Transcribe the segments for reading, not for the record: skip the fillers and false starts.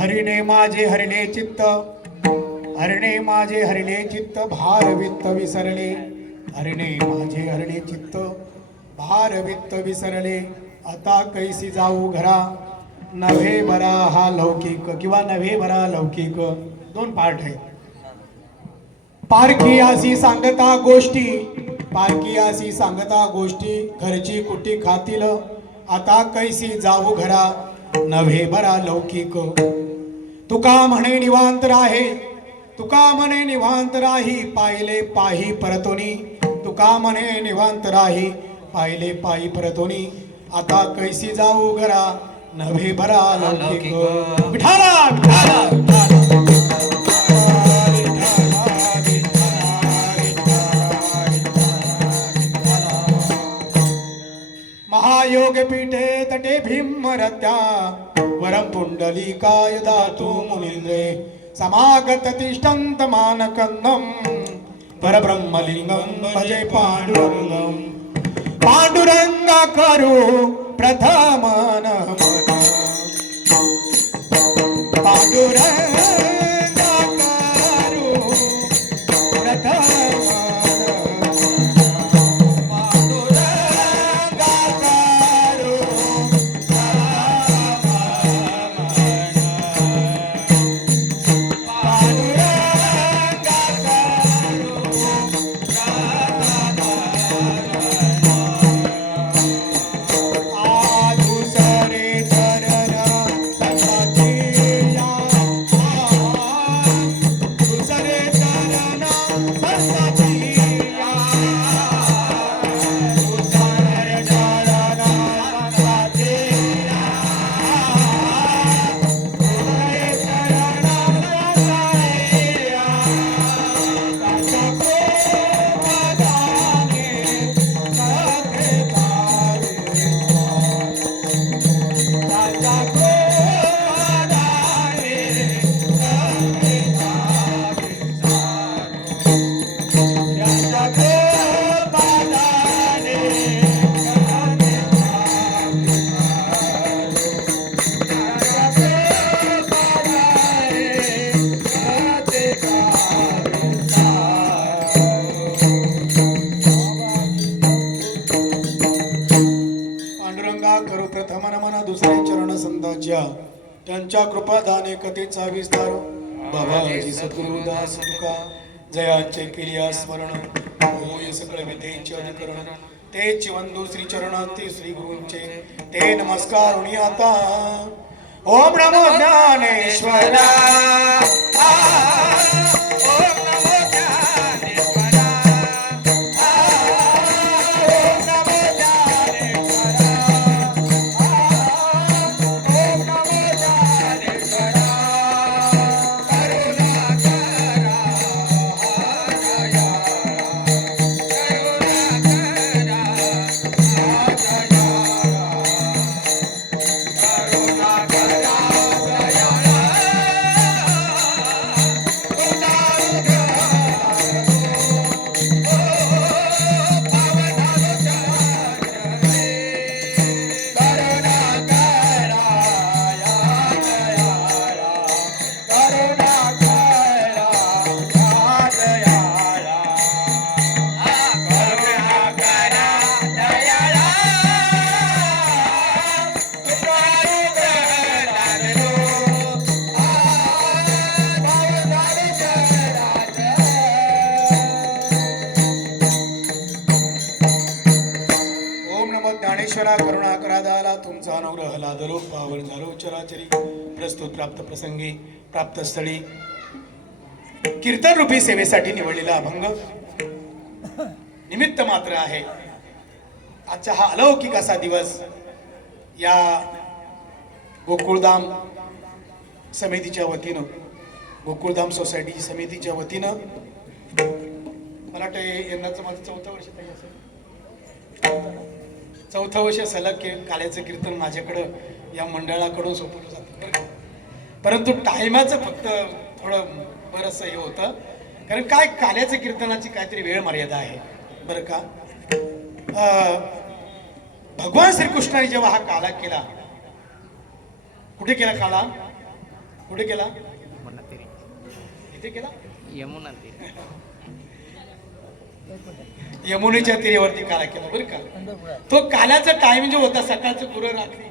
हरिणे माझे हरिणे चित्त, हरिणे माझे हरिणे चित्त, भार वित्त विसरले. हरिणे माझे हरिणे चित्त, भार वित्त विसरले. आता कैसी जाऊ घरा, नव्हे बरा हा लौकिक किंवा नव्हे बरा लौकिक. दोन पार्ट आहेत. पारखी अशी सांगता गोष्टी, पारखी अशी सांगता गोष्टी, घरची कुटी खातील. आता कैसी जाऊ घरा, नव्हे बरा लौकिक. तुका म्हणे निवांत राहे, तुका म्हणे निवांत राही, पाहिले पाही परतोनी. तुका म्हणे निवांत राही, पाहिले पायी परतोनी. आता कैसी जाऊ घरा, नव्हे बरा लौकिक. विठाला विठाला महायोग पीठे तटे भीमरत्या, वरम पुंडलिकाय दातु मुनींद्रे. समागत तिष्ठन्त मानकन्दं, परब्रह्मलिंगं भजे पांडुरंगं. पांडुरंगा करू प्रथम नमन, पांडुरंगा करू प्रथम. करू प्रथम नमन, दुसरे चरण संताच्या त्यांच्या कृपादाने कथेचा विस्तार. बाबाजी सद्गुरुदास तुका जयाचे केलिया स्मरण, होय सकळ विद्येचे अधिकरण. ते चिवंदू श्री चरण ते श्री गुरूंचे, ते नमस्कार होणी आता. ओम नमो ज्ञानेश्वरा, करा करुणा करा दाला तुमचा अनुग्रह लादलो पावन झालो चराचरी प्रस्तुत प्राप्त प्रसंगी प्राप्त स्थळी कीर्तन रूपी सेवेसाठी निवडलेला अभंग निमित्त मात्र आहे. आजचा हा अलौकिक असा दिवस या गोकुळधाम समितीच्या वतीनं गोकुळधाम सोसायटी समितीच्या वतीनं मला वाटतं यंदाचं माझं 4थं वर्ष तरी असेल. 4थं वर्ष सलग काल्याचं कीर्तन माझ्याकडं या मंडळाकडून सोपवलं जातं बरं का. परंतु टायमाचं फक्त थोडं बरंचसं हे होतं कारण काय काल्याचं कीर्तनाची काहीतरी वेळ मर्यादा आहे बरं का. भगवान श्रीकृष्णाने जेव्हा हा काला केला कुठे केला काला कुठे केला इथे केला यमुनेच्या तीरावरती काला केला बरं का. तो काल्याचा टाइम जो होता सकाळचं गुरु रात्री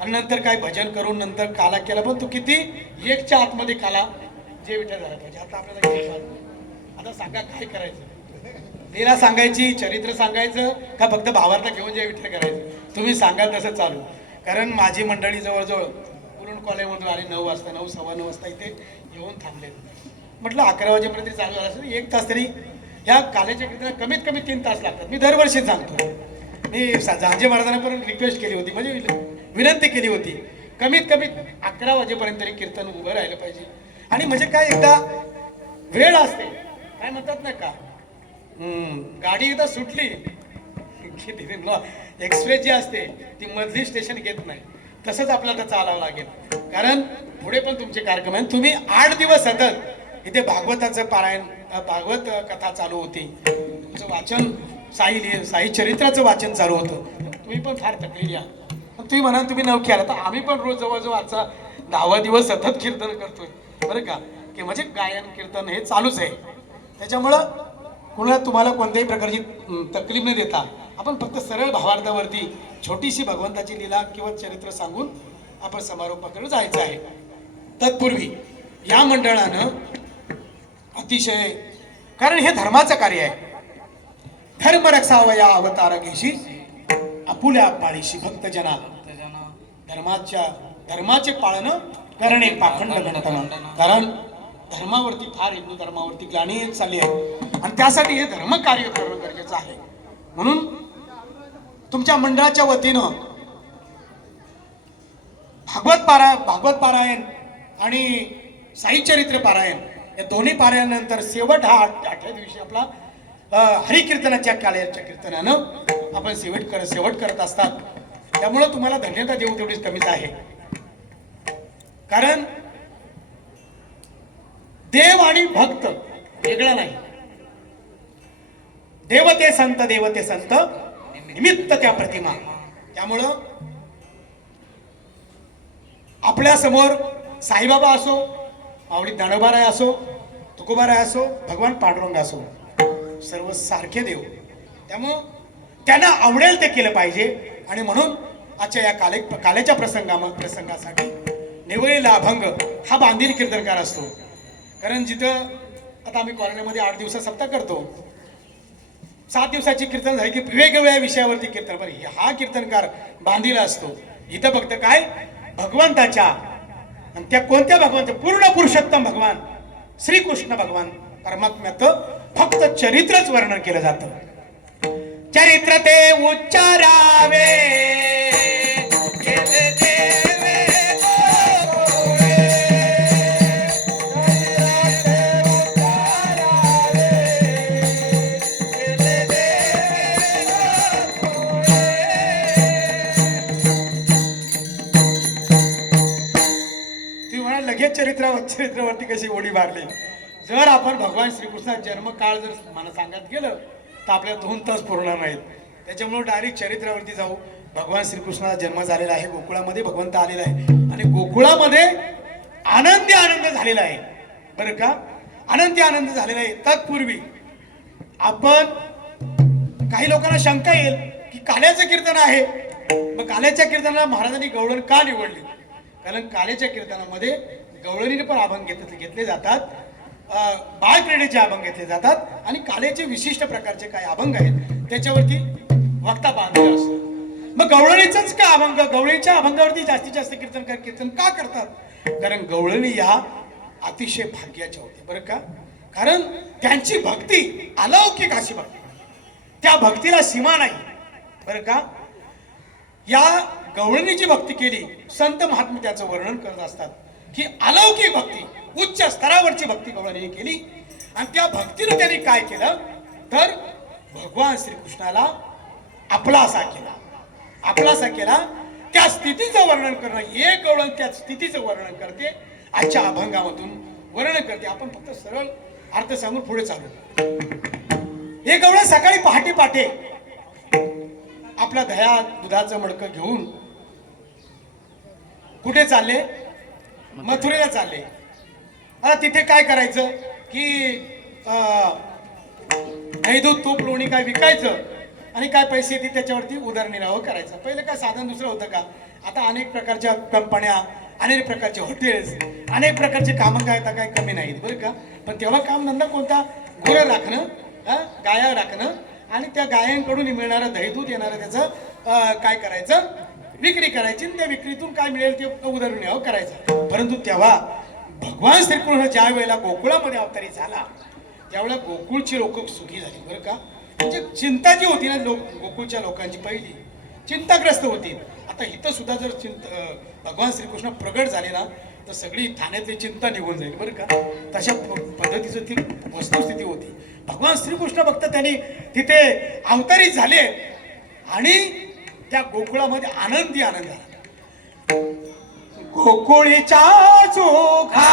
आणि नंतर काय भजन करून नंतर काला केला पण तो किती 1च्या आतमध्ये काला जे विठ्ठल झाला पाहिजे. आता आपल्याला आता सांगा काय करायचं लीला सांगायची चरित्र सांगायचं का फक्त भावार्थ घेऊन जे विठ्ठल करायचं तुम्ही सांगाल तसं चालू. कारण माझी मंडळी जवळजवळ पुरण कॉलेजमधून आली 9 वाजता 9 सव्वा 9 वाजता इथे येऊन थांबले. म्हटलं 11 वाजेपर्यंत चालू झालं असेल 1 तास तरी ह्या काल्याच्या कीर्तनाला कमीत कमी 3 तास लागतात. मी दरवर्षी सांगतो. मी झांजे महाराजांना पण रिक्वेस्ट केली होती म्हणजे विनंती केली होती कमीत कमी 11 वाजेपर्यंत तरी कीर्तन उभं राहिलं पाहिजे. आणि म्हणजे काय एकदा वेळ असते काय म्हणतात ना का गाडी एकदा सुटली एक्सप्रेस जी असते ती मधली स्टेशन घेत नाही. तसंच आपल्याला चालावं लागेल कारण पुढे पण तुमचे कार्यक्रम आहेत. तुम्ही 8 दिवस सतत इथे भागवताचं पारायण भागवत कथा चालू होती तुमचं वाचन साई चरित्राचं वाचन चालू होतं. तुम्ही पण फार थकलेली आहात पण तुम्ही म्हणाल तुम्ही नवखे आला तर आम्ही पण रोज जवळजवळ आजचा 10वा दिवस सतत कीर्तन करतोय बरं का. की म्हणजे गायन कीर्तन हे चालूच आहे. त्याच्यामुळं कुणाला तुम्हाला कोणत्याही प्रकारची तकलीफ न देता आपण फक्त सरळ भावार्थावरती छोटीशी भगवंताची लीला किंवा चरित्र सांगून आपण समारोपाकडे जायचं आहे. तत्पूर्वी या मंडळानं अतिशय कारण हे धर्माचं कार्य आहे. धर्म रक्षावया अवतार घेशी आपुल्या पाळीशी भक्त जना धर्माचे पाळण करणे पाखंड गणतन. कारण धर्मावरती फार हिंदू धर्मावरती ग्लानी चालली आहे आणि त्यासाठी हे धर्म कार्य करणं गरजेचं आहे. म्हणून तुमच्या मंडळाच्या वतीनं भागवत पारायण आणि साई चरित्र पारायण या दोन्ही पारायणानंतर शेवट हा 8व्या दिवशी आपला हरिकीर्तनाच्या काल्याच्या कीर्तनानं आपण शेवट करत असतात. त्यामुळं तुम्हाला धन्यता देऊ तेवढीच कमीच आहे. कारण देव आणि भक्त वेगळं नाही. देवते संत निमित्त त्या प्रतिमा. त्यामुळं आपल्या समोर साईबाबा असो माऊली ज्ञानोबाराय असो तुकोबाराय असो भगवान पांडुरंग असो सर्व सारखे देव. त्यामुळं त्यांना आवडेल ते केलं पाहिजे. आणि म्हणून आजच्या या काल्याच्या प्रसंगासाठी निवडलेला अभंग हा बांधील कीर्तनकार असतो. कारण जिथं आता आम्ही कॉलनीमध्ये 8 दिवसा सप्ताह करतो 7 दिवसाची कीर्तन झाली की वेगवेगळ्या विषयावरती कीर्तन पण हा कीर्तनकार बांधीला असतो. इथं फक्त काय भगवंताच्या आणि त्या कोणत्या भगवंत पूर्ण पुरुषोत्तम भगवान श्रीकृष्ण भगवान परमात्म्याचं फक्त चरित्रच वर्णन केलं जातं. चरित्र ते उच्चारावे चरित्रावरती कशी ओढी मारली. जर आपण भगवान श्रीकृष्णाचा जन्मकाळ जर मला सांगत गेलं तर आपल्याला 2 तास पुरणार नाहीत. त्याच्यामुळे डायरेक्ट चरित्रावरती जाऊ. भगवान श्रीकृष्णाचा जन्म झालेला आहे गोकुळामध्ये भगवंत आलेला आहे आणि गोकुळामध्ये आनंद झालेला आहे बरं का. आनंद झालेला आहे. तत्पूर्वी आपण काही लोकांना शंका येईल की काल्याचं कीर्तन आहे मग काल्याच्या कीर्तनाला महाराजांनी गवळण का निवडली. कारण काल्याच्या कीर्तनामध्ये गवळणीने पण अभंग घेतले जातात बाळक्रीडेचे अभंग घेतले जातात आणि काल्याचे विशिष्ट प्रकारचे काही अभंग आहेत त्याच्यावरती वक्ता बांधलेला असतो. मग गवळणीचंच का अभंग, गवळणीच्या अभंगावरती जास्तीत जास्त कीर्तन का करतात? कारण गवळणी या अतिशय भाग्याच्या होत्या बरं का. कारण त्यांची भक्ती अलौकिक अशी भक्ती, त्या भक्तीला सीमा नाही बरं का. या गवळणीची भक्ती केली, संत महात्मे त्याचं वर्णन करत असतात की अलौकिक भक्ती, उच्च स्तरावरची भक्ती गवळणीने केली. आणि त्या भक्तीने त्यांनी काय केलं तर भगवान श्रीकृष्णाला आपलासा केला, आपलासा केला. त्या स्थितीचं वर्णन करणं, एक गवळण त्या स्थितीचं वर्णन करते, आजच्या अभंगामधून वर्णन करते. आपण फक्त सरळ अर्थ सांगून पुढे चालू. हे गवळण सकाळी पहाटे पहाटे आपला दह्या दुधाचं मडकं घेऊन कुठे चालले? मथुरेला चालले. आता तिथे काय करायचं की दही दूध तूप लोणी काय विकायचं आणि काय पैसे येतील त्याच्यावरती उदरनिर्वाह करायचा. पहिलं काय साधन दुसरं होतं का? आता अनेक प्रकारच्या कंपन्या, अनेक प्रकारचे हॉटेल्स, अनेक प्रकारचे कामं काय आता काय कमी नाहीत बरं का. पण तेव्हा कामधंदा कोणता? गुरं राखणं, गाया राखणं आणि त्या गायांकडून मिळणारं दही दूध येणारं त्याचं काय करायचं? विक्री करायची. त्या विक्रीतून काय मिळेल ते उदरनिर्वाह करायचा. परंतु तेव्हा भगवान श्रीकृष्ण ज्या वेळेला गोकुळामध्ये अवतारी झाला त्यावेळेला गोकुळची लोक सुखी झाली बरं का. म्हणजे चिंता जी होती ना गोकुळच्या लोकांची, पहिली चिंताग्रस्त होती. आता इथं सुद्धा जर भगवान श्रीकृष्ण प्रगट झाले ना तर सगळी ठाण्यातली चिंता निघून जाईल बरं का. तशा पद्धतीचं ती वस्तुस्थिती होती. भगवान श्रीकृष्ण फक्त त्यांनी तिथे अवतारी झाले आणि त्या गोकुळामध्ये आनंदी आनंद झाला. गोकुळीच्या चोखा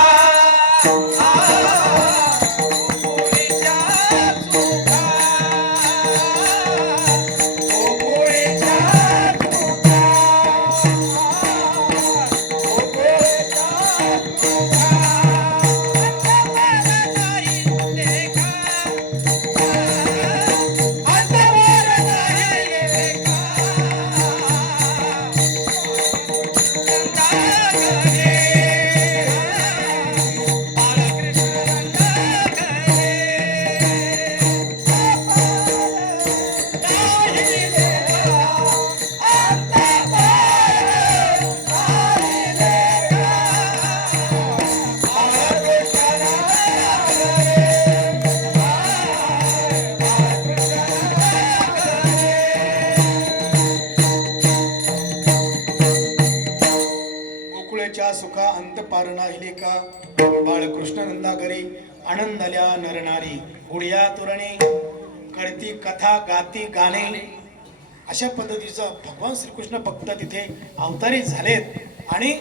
सुखा अंत पार नाहिले का. बाळकृष्ण नंदा घरी आनंदल्या नरनारी, उड्या तोरणे करती कथा गाती गाणे. अशा पद्धतीचं भगवान श्रीकृष्ण भक्त तिथे अवतारी झालेत आणि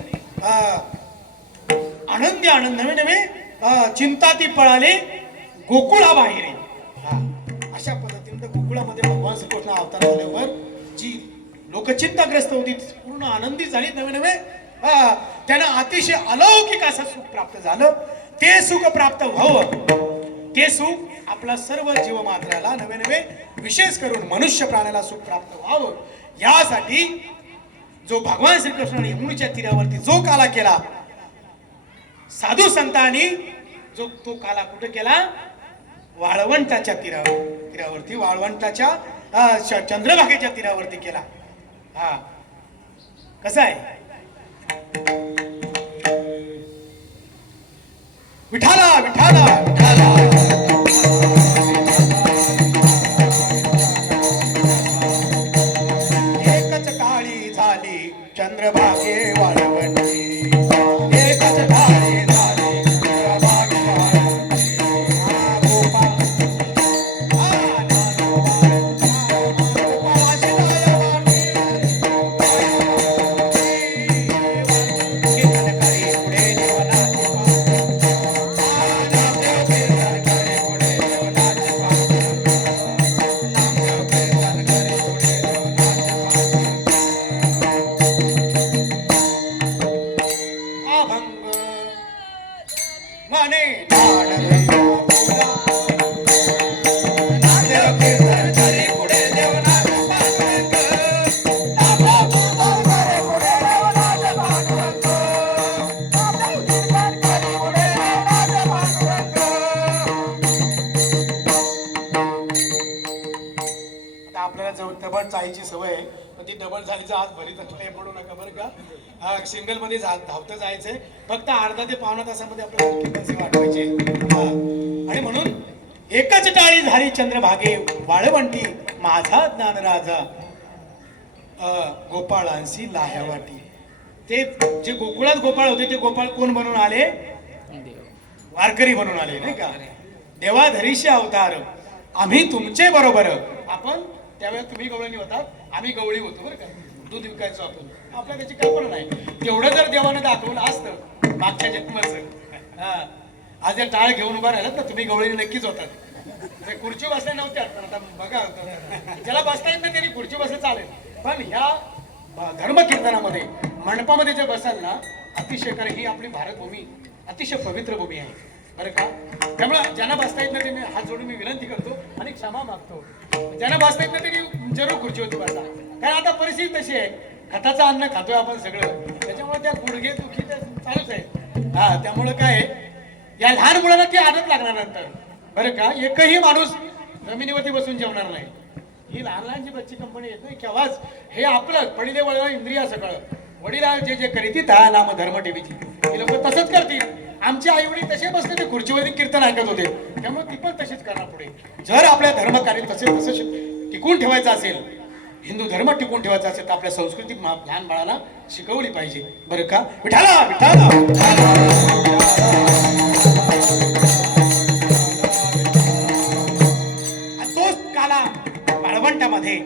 आनंदी आनंद, नवे नवे चिंता ती पळाली गोकुळा बाहेर. अशा पद्धतीने गोकुळामध्ये भगवान श्रीकृष्ण अवतार झाल्यावर जी लोक चिंताग्रस्त होती पूर्ण आनंदी झाली. नवे नवे त्यांना अतिशय अलौकिक असं सुख प्राप्त झालं. ते सुख प्राप्त व्हावं, ते सुख आपला सर्व जीवमात्राला नवे नवे विशेष करून मनुष्य प्राण्याला सुख प्राप्त व्हावं यासाठी जो भगवान श्रीकृष्णाने यमुनेच्या तीरावरती जो काला केला, साधू संतांनी जो तो काला कुठे केला? वाळवंटाच्या तीरावरती, वाळवंटाच्या चंद्रभागेच्या तीरावरती केला. कसं आहे? विठाला विठाला विठाला एकच काळी झाली चंद्रभागे वाळवंटी, एकच काळी झाली चंद्रभागे वाळवंटी. चायची सवय आहे, पण ती डबल झालीचं आज भरीत पाय पडू नका बरं का. सिंगल मध्ये धावतं जायचंय. फक्त अर्धा ते पावणा तासामध्ये आपल्याला फ्रिक्वेन्सी वाढवायची. आणि म्हणून एकच टाळी झाली चंद्रभागे वाळवंटी माझा ज्ञान राजा गोपाळांशी लाह्यावाटी. ते जे गोकुळात गोपाळ होते ते गोपाळ कोण बनून आले? वारकरी बनून आले नाही का. देवाधरीशी अवतार आम्ही तुमचे बरोबर. आपण त्यावेळेस तुम्ही गवळणी होतात, आम्ही गवळी होतो बरं का. दूध विकायचो आपण. आपल्या त्याची कल्पना नाही. तेवढं जर देवानं दाखवलं असतं मागच्या जन्माचं. आज या टाळ घेऊन उभा राहिलात ना तुम्ही गवळणी नक्कीच होतात. खुर्ची बसल्या नव्हत्या पण आता बघा ज्याला बसता येत नाही त्यांनी खुर्ची बसलं चालेल. पण ह्या धर्म कीर्तनामध्ये मंडपामध्ये जे बसाल ना अतिशय, कारण ही आपली भारतभूमी अतिशय पवित्र भूमी आहे बरं का. त्यामुळे ज्यांना बसता येत नाही त्यांनी हात जोडून मी विनंती करतो आणि क्षमा मागतो. ज्यांना बसता येत नाही त्यांनी जरूर खुर्चीवरती बसा. कारण आता परिस्थिती तशी आहे, खताचं अन्न खातोय आपण सगळं, त्याच्यामुळे त्या गुडघे दुखी चालूच आहे. त्यामुळं काय या लहान मुलांना ती आदत लागणार नंतर बरं का. एकही माणूस जमिनीवरती बसून जेवणार नाही. ही लहान लहान जी बच्ची कंपनी येत नाही केव्हाच हे आपलं पडिले वळला इंद्रिया सगळं वडील जे जे करीती त्या नाम धर्म ठेवीची हे लोक तसंच करतील. आमचे आई वडील तसे बसले ते खुर्चीवरती कीर्तन ऐकत होते, त्यामुळे ती पण तशीच करणार पुढे. जर आपल्या धर्मकार्य तसे टिकून ठेवायचं असेल, हिंदू धर्म टिकून ठेवायचा असेल तर आपल्या संस्कृती लहान बाळाला शिकवली पाहिजे बरं का. विठाला विठाला तोच काला वाळवंटामध्ये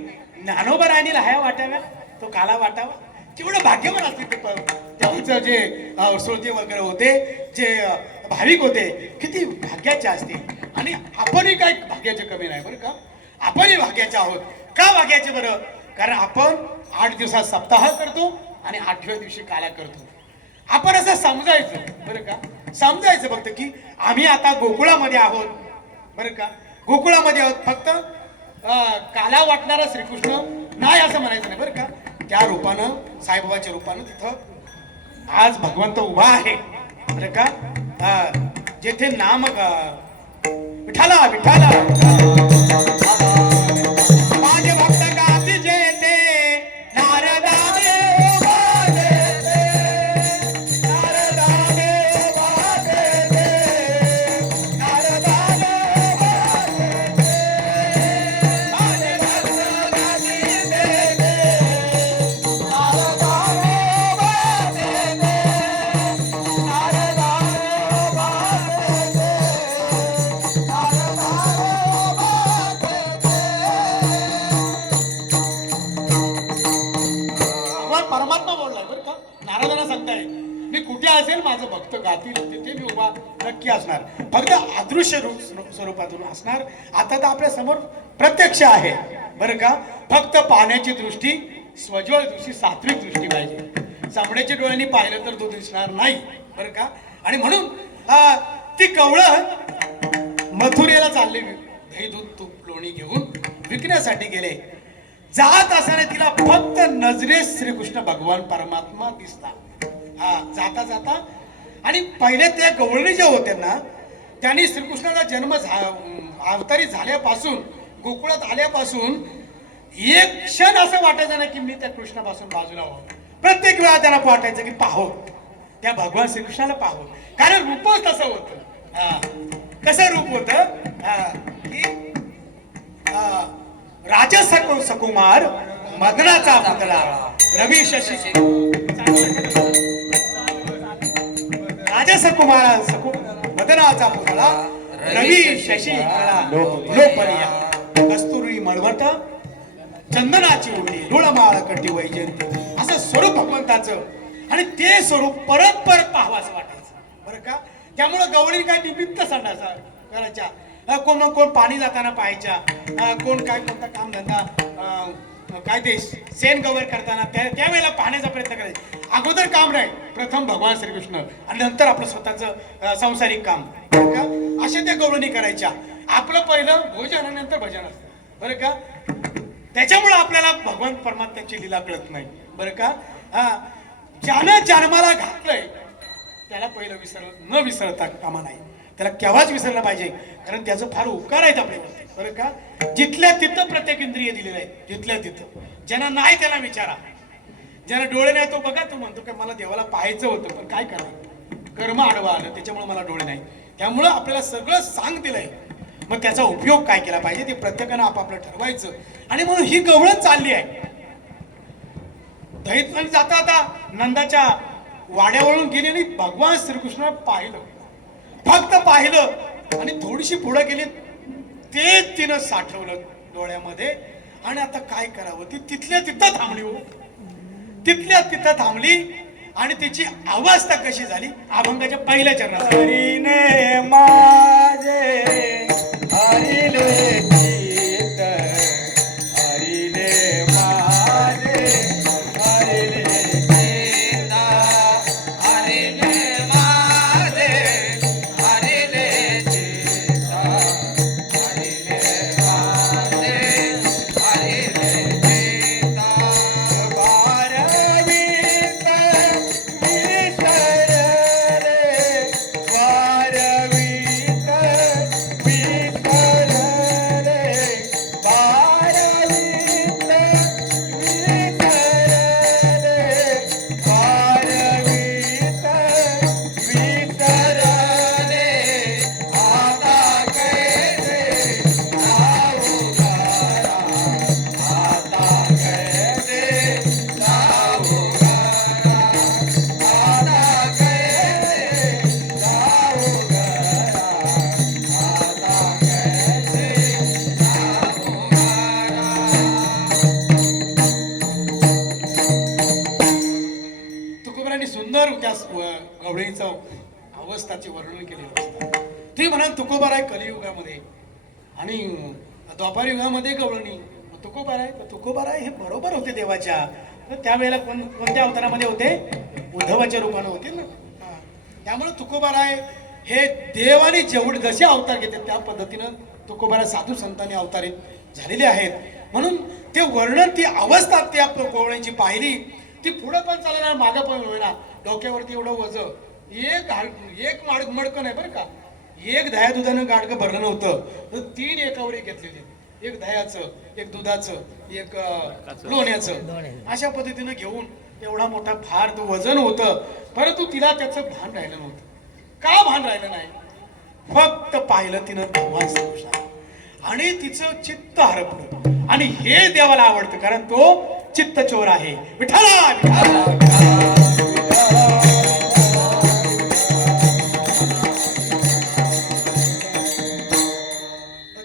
ज्ञानोबरायनी लाह्या वाटाव्या, तो काला वाटावा. केवढं भाग्यवान असतील तेव्हाचं जे श्रोते वगैरे होते, जे भाविक होते, किती भाग्याचे असतील. आणि आपणही काय भाग्याचे कमी नाही बरं का. आपणही भाग्याचे आहोत. का भाग्याचे बरं? कारण आपण 8 दिवसात सप्ताह करतो आणि 8व्या दिवशी काला करतो. आपण असं समजायचं बरं का. समजायचं फक्त की आम्ही आता गोकुळामध्ये आहोत बरं का. गोकुळामध्ये आहोत. फक्त काला वाटणारा श्रीकृष्ण नाही असं म्हणायचं नाही बरं का. त्या रूपानं साईबाबाच्या रूपानं तिथं आज भगवंत उभा आहे बरं का. जेथे नाम विठाला विठाला माझे भक्त गाती जेते नारदाने परमात्मा बोललाय बरं का. नारदांना सांगताय मी कुठे असेल माझं भक्त गातील तिथे मी उभा नक्की असणार. फक्त अदृश्य स्वरूपातून असणार. आता तर आपल्या समोर प्रत्यक्ष आहे बरं का. फक्त पाहण्याची दृष्टी स्वज्वल दृष्टी सात्विक दृष्टी पाहिजे. चामड्याच्या डोळ्यांनी पाहिलं तर तो दिसणार नाही बरं का. आणि म्हणून ती कवळं मथुरेला चालले दही दूध तूप लोणी घेऊन विकण्यासाठी गेले. जात असताना तिला फक्त नजरेत श्रीकृष्ण भगवान परमात्मा दिसला. जाता जाता आणि पहिले त्या गवळणी जे होते ना त्यांनी श्रीकृष्णाचा जन्म अवतारी झाल्यापासून गोकुळात आल्यापासून एक क्षण असं वाटायचं ना की मी त्या कृष्णापासून बाजूला व्हावं. प्रत्येक वेळा त्यांना वाटायचं की पाहो त्या भगवान श्रीकृष्णाला पाहो. कारण रूपच तसं होतं. कसं रूप होतं की राजा सकुमार मदनाचा पुतळा रवी शशी राजा सकुमार मदनाचा पुतळा रवी शशी लोपरिया कस्तुरी मळवट चंदनाची उडी रुळमाळ कटी वैजयंती असं स्वरूप भगवंताचं. आणि ते स्वरूप परत परत पाहावं असं वाटायचं बरं का. त्यामुळं गवळी काय निमित्त सांगायचा करायच्या. कोण पाणी जाताना पाहायच्या, कोण काय कोणता काम धंदा काय ते सेन गवर करताना त्यावेळेला पाहण्याचा प्रयत्न करायचा. अगोदर काम नाही, प्रथम भगवान श्रीकृष्ण आणि नंतर आपलं स्वतःचं सांसारिक काम बरं का. अशा त्या गवळणी करायच्या. आपलं पहिलं भोजन आणि नंतर भजन असतं बरं का. त्याच्यामुळे आपल्याला भगवान परमात्म्याची लीला कळत नाही बरं का. ज्यानं जन्माला घातलंय त्याला पहिलं न विसरता कामा नाही. त्याला केव्हाच विसरला पाहिजे, कारण त्याचं फार उपकार आहेत आपल्यावरती, बरं का. जिथल्या तिथं प्रत्येक इंद्रिय दिलेलं आहे, जिथल्या तिथं. ज्यांना नाही त्याला विचारा, ज्याला डोळे नाही तो बघा, तो म्हणतो की मला देवाला पाहायचं होतं पण काय करायचं, कर्म आडवा आलं त्याच्यामुळे मला डोळे नाही. त्यामुळं आपल्याला सगळं सांग दिलंय, मग त्याचा उपयोग काय केला पाहिजे ते प्रत्येकानं आपापलं ठरवायचं. आणि म्हणून ही गवळण चालली आहे. दहीत जाता आता नंदाच्या वाड्यावरून गेली आणि भगवान श्रीकृष्ण पाहिलं, फक्त पाहिलं आणि थोडीशी पुढे गेली, ते तिनं साठवलं डोळ्यामध्ये. आणि आता काय करावं, ती तिथल्या तिथं थांबली हो, तिथल्या तिथं थांबली. आणि तिची अवस्था कशी झाली, अभंगाच्या पहिल्या चरणात, हरीने माझे हरिले चित्त, हरिले माझे हरिले चित्त, हरिले माझे हरिले चित्त, हरिले माझे हरिले चित्त, वारवीत विसरले, वारवीत विसरले, वारवीत विसरले, वारवीत विसरले, आता कैसे जाऊ घरा, आता कैसे जाऊ घरा, आता कैसे जाऊ घरा, आता कैसे जाऊ घरा. तुकोबरांनी सुंदर त्या गवळीचं अवस्थाचे वर्णन केलेलं असतं. ती म्हणाल तुकोबाराय कलियुगामध्ये आणि द्वापार युगामध्ये गवळणी, तुकोबाराय तुकोबाराय हे बरोबर होते देवाच्या. तर त्यावेळेला कोणत्या अवतारामध्ये होते, उद्धवाच्या रूपाने होते ना. त्यामुळे तुकोबाराय हे देवाने जेवढे जसे अवतार घेतात त्या पद्धतीनं तुकोबाराय साधू संतांनी अवतारित झालेले आहेत. म्हणून ते वर्णन, ती अवस्था त्या गवळ्यांची पाहिली. ती पुढं पण चालणार, मागं पण होईना. डोक्यावरती एवढं वज, एक मडकं नाही बरं का, एक दह्या दुधानं गाडगं भरलं नव्हतं, तर 3 एकावरी घेतले होते. एक दह्याचं, एक दुधाचं, एक लोण्याचं, अशा पद्धतीनं घेऊन एवढा मोठा फार तो वजन होतं. परंतु तिला त्याचं भान राहिलं नव्हतं. का भान राहिलं नाही, फक्त पाहिलं तिनं भगवान श्रीकृष्ण आणि तिचं चित्त हरपलं. आणि हे देवाला आवडतं, कारण तो चित्त चोर आहे. विठ्ठला विठ्ठला.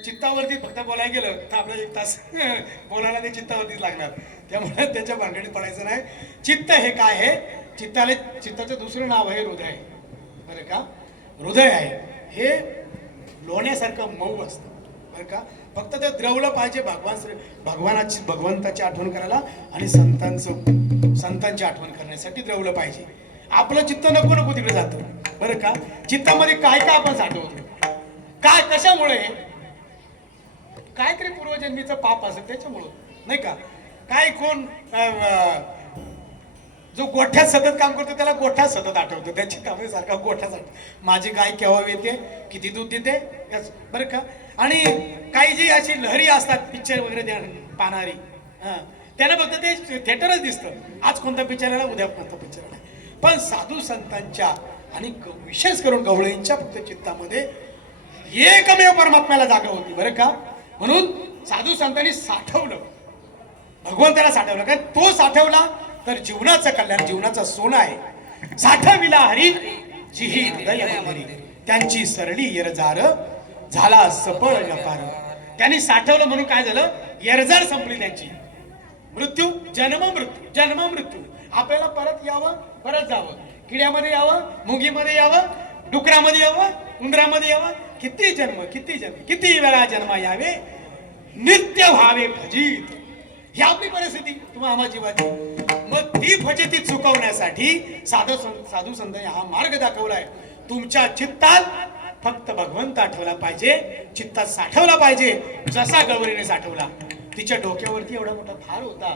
चित्तावरती फक्त बोलायला गेलं तर आपल्याला 1 तास बोलायला ते चित्तावरतीच लागणार. त्यामुळे त्याच्या भानगडीत पडायचं नाही. चित्त हे काय आहे, चित्ताचं दुसरं नाव आहे हृदय, बरं का. हृदय आहे हे लोण्यासारखं मऊ असतं, बरं का. फक्त ते द्रवलं पाहिजे भगवंताची आठवण करायला आणि संतांची आठवण करण्यासाठी द्रवलं पाहिजे. आपलं चित्त नको नको तिकडे जातं, बरं का. चित्तामध्ये काय काय आपण साठवतो, काय कशामुळे, काहीतरी पूर्वजन्मीचं पाप असेल त्याच्यामुळं, नाही का. काय कोण जो गोठ्यात सतत काम करतो त्याला गोठ्यात सतत आठवतो, त्याची कामे सारखा गोठ्यात आठवतो. माझी गाय केव्हा येते, किती दूध देते, बरं का. आणि काही जी अशी लहरी असतात पिक्चर वगैरे पाहणारी, त्यांना फक्त ते थिएटरच दिसतं, आज कोणता पिक्चर आला, उद्या कोणता पिक्चर आला. पण साधू संतांच्या आणि विशेष करून गवळींच्या फक्त चित्तामध्ये एकमेव परमात्म्याला जागा होती, बरं का. म्हणून साधू संतांनी साठवलं, भगवंताला साठवलं. कारण तो साठवला तर जीवनाचं कल्याण, जीवनाचा सोनं आहे. साठविला हरी जिही हृदय मंदिरी, त्यांची सरली येरजार झाला सफळ व्यापार. त्यांनी साठवलं म्हणून काय झालं, येरजार संपली त्यांची. मृत्यू जन्म मृत्यू, जन्म मृत्यू. आपल्याला परत यावं, परत जावं, किड्यामध्ये यावं, मुंगीमध्ये यावं, डुकरामध्ये यावं, उंदरामध्ये यावं. किती जन्म, किती जन्म, किती वेळा जन्म यावे, नित्य व्हावे फजित. ही आपली परिस्थिती तुम्हा आम्हा जीवाची. मग ती फजिती चुकवण्यासाठी साधू संतांनी हा मार्ग दाखवलाय. तुमच्या चित्तात फक्त भगवंत आठवला पाहिजे, चित्तात साठवला पाहिजे, जसा गौरीने साठवला. तिच्या डोक्यावरती एवढा मोठा भार होता.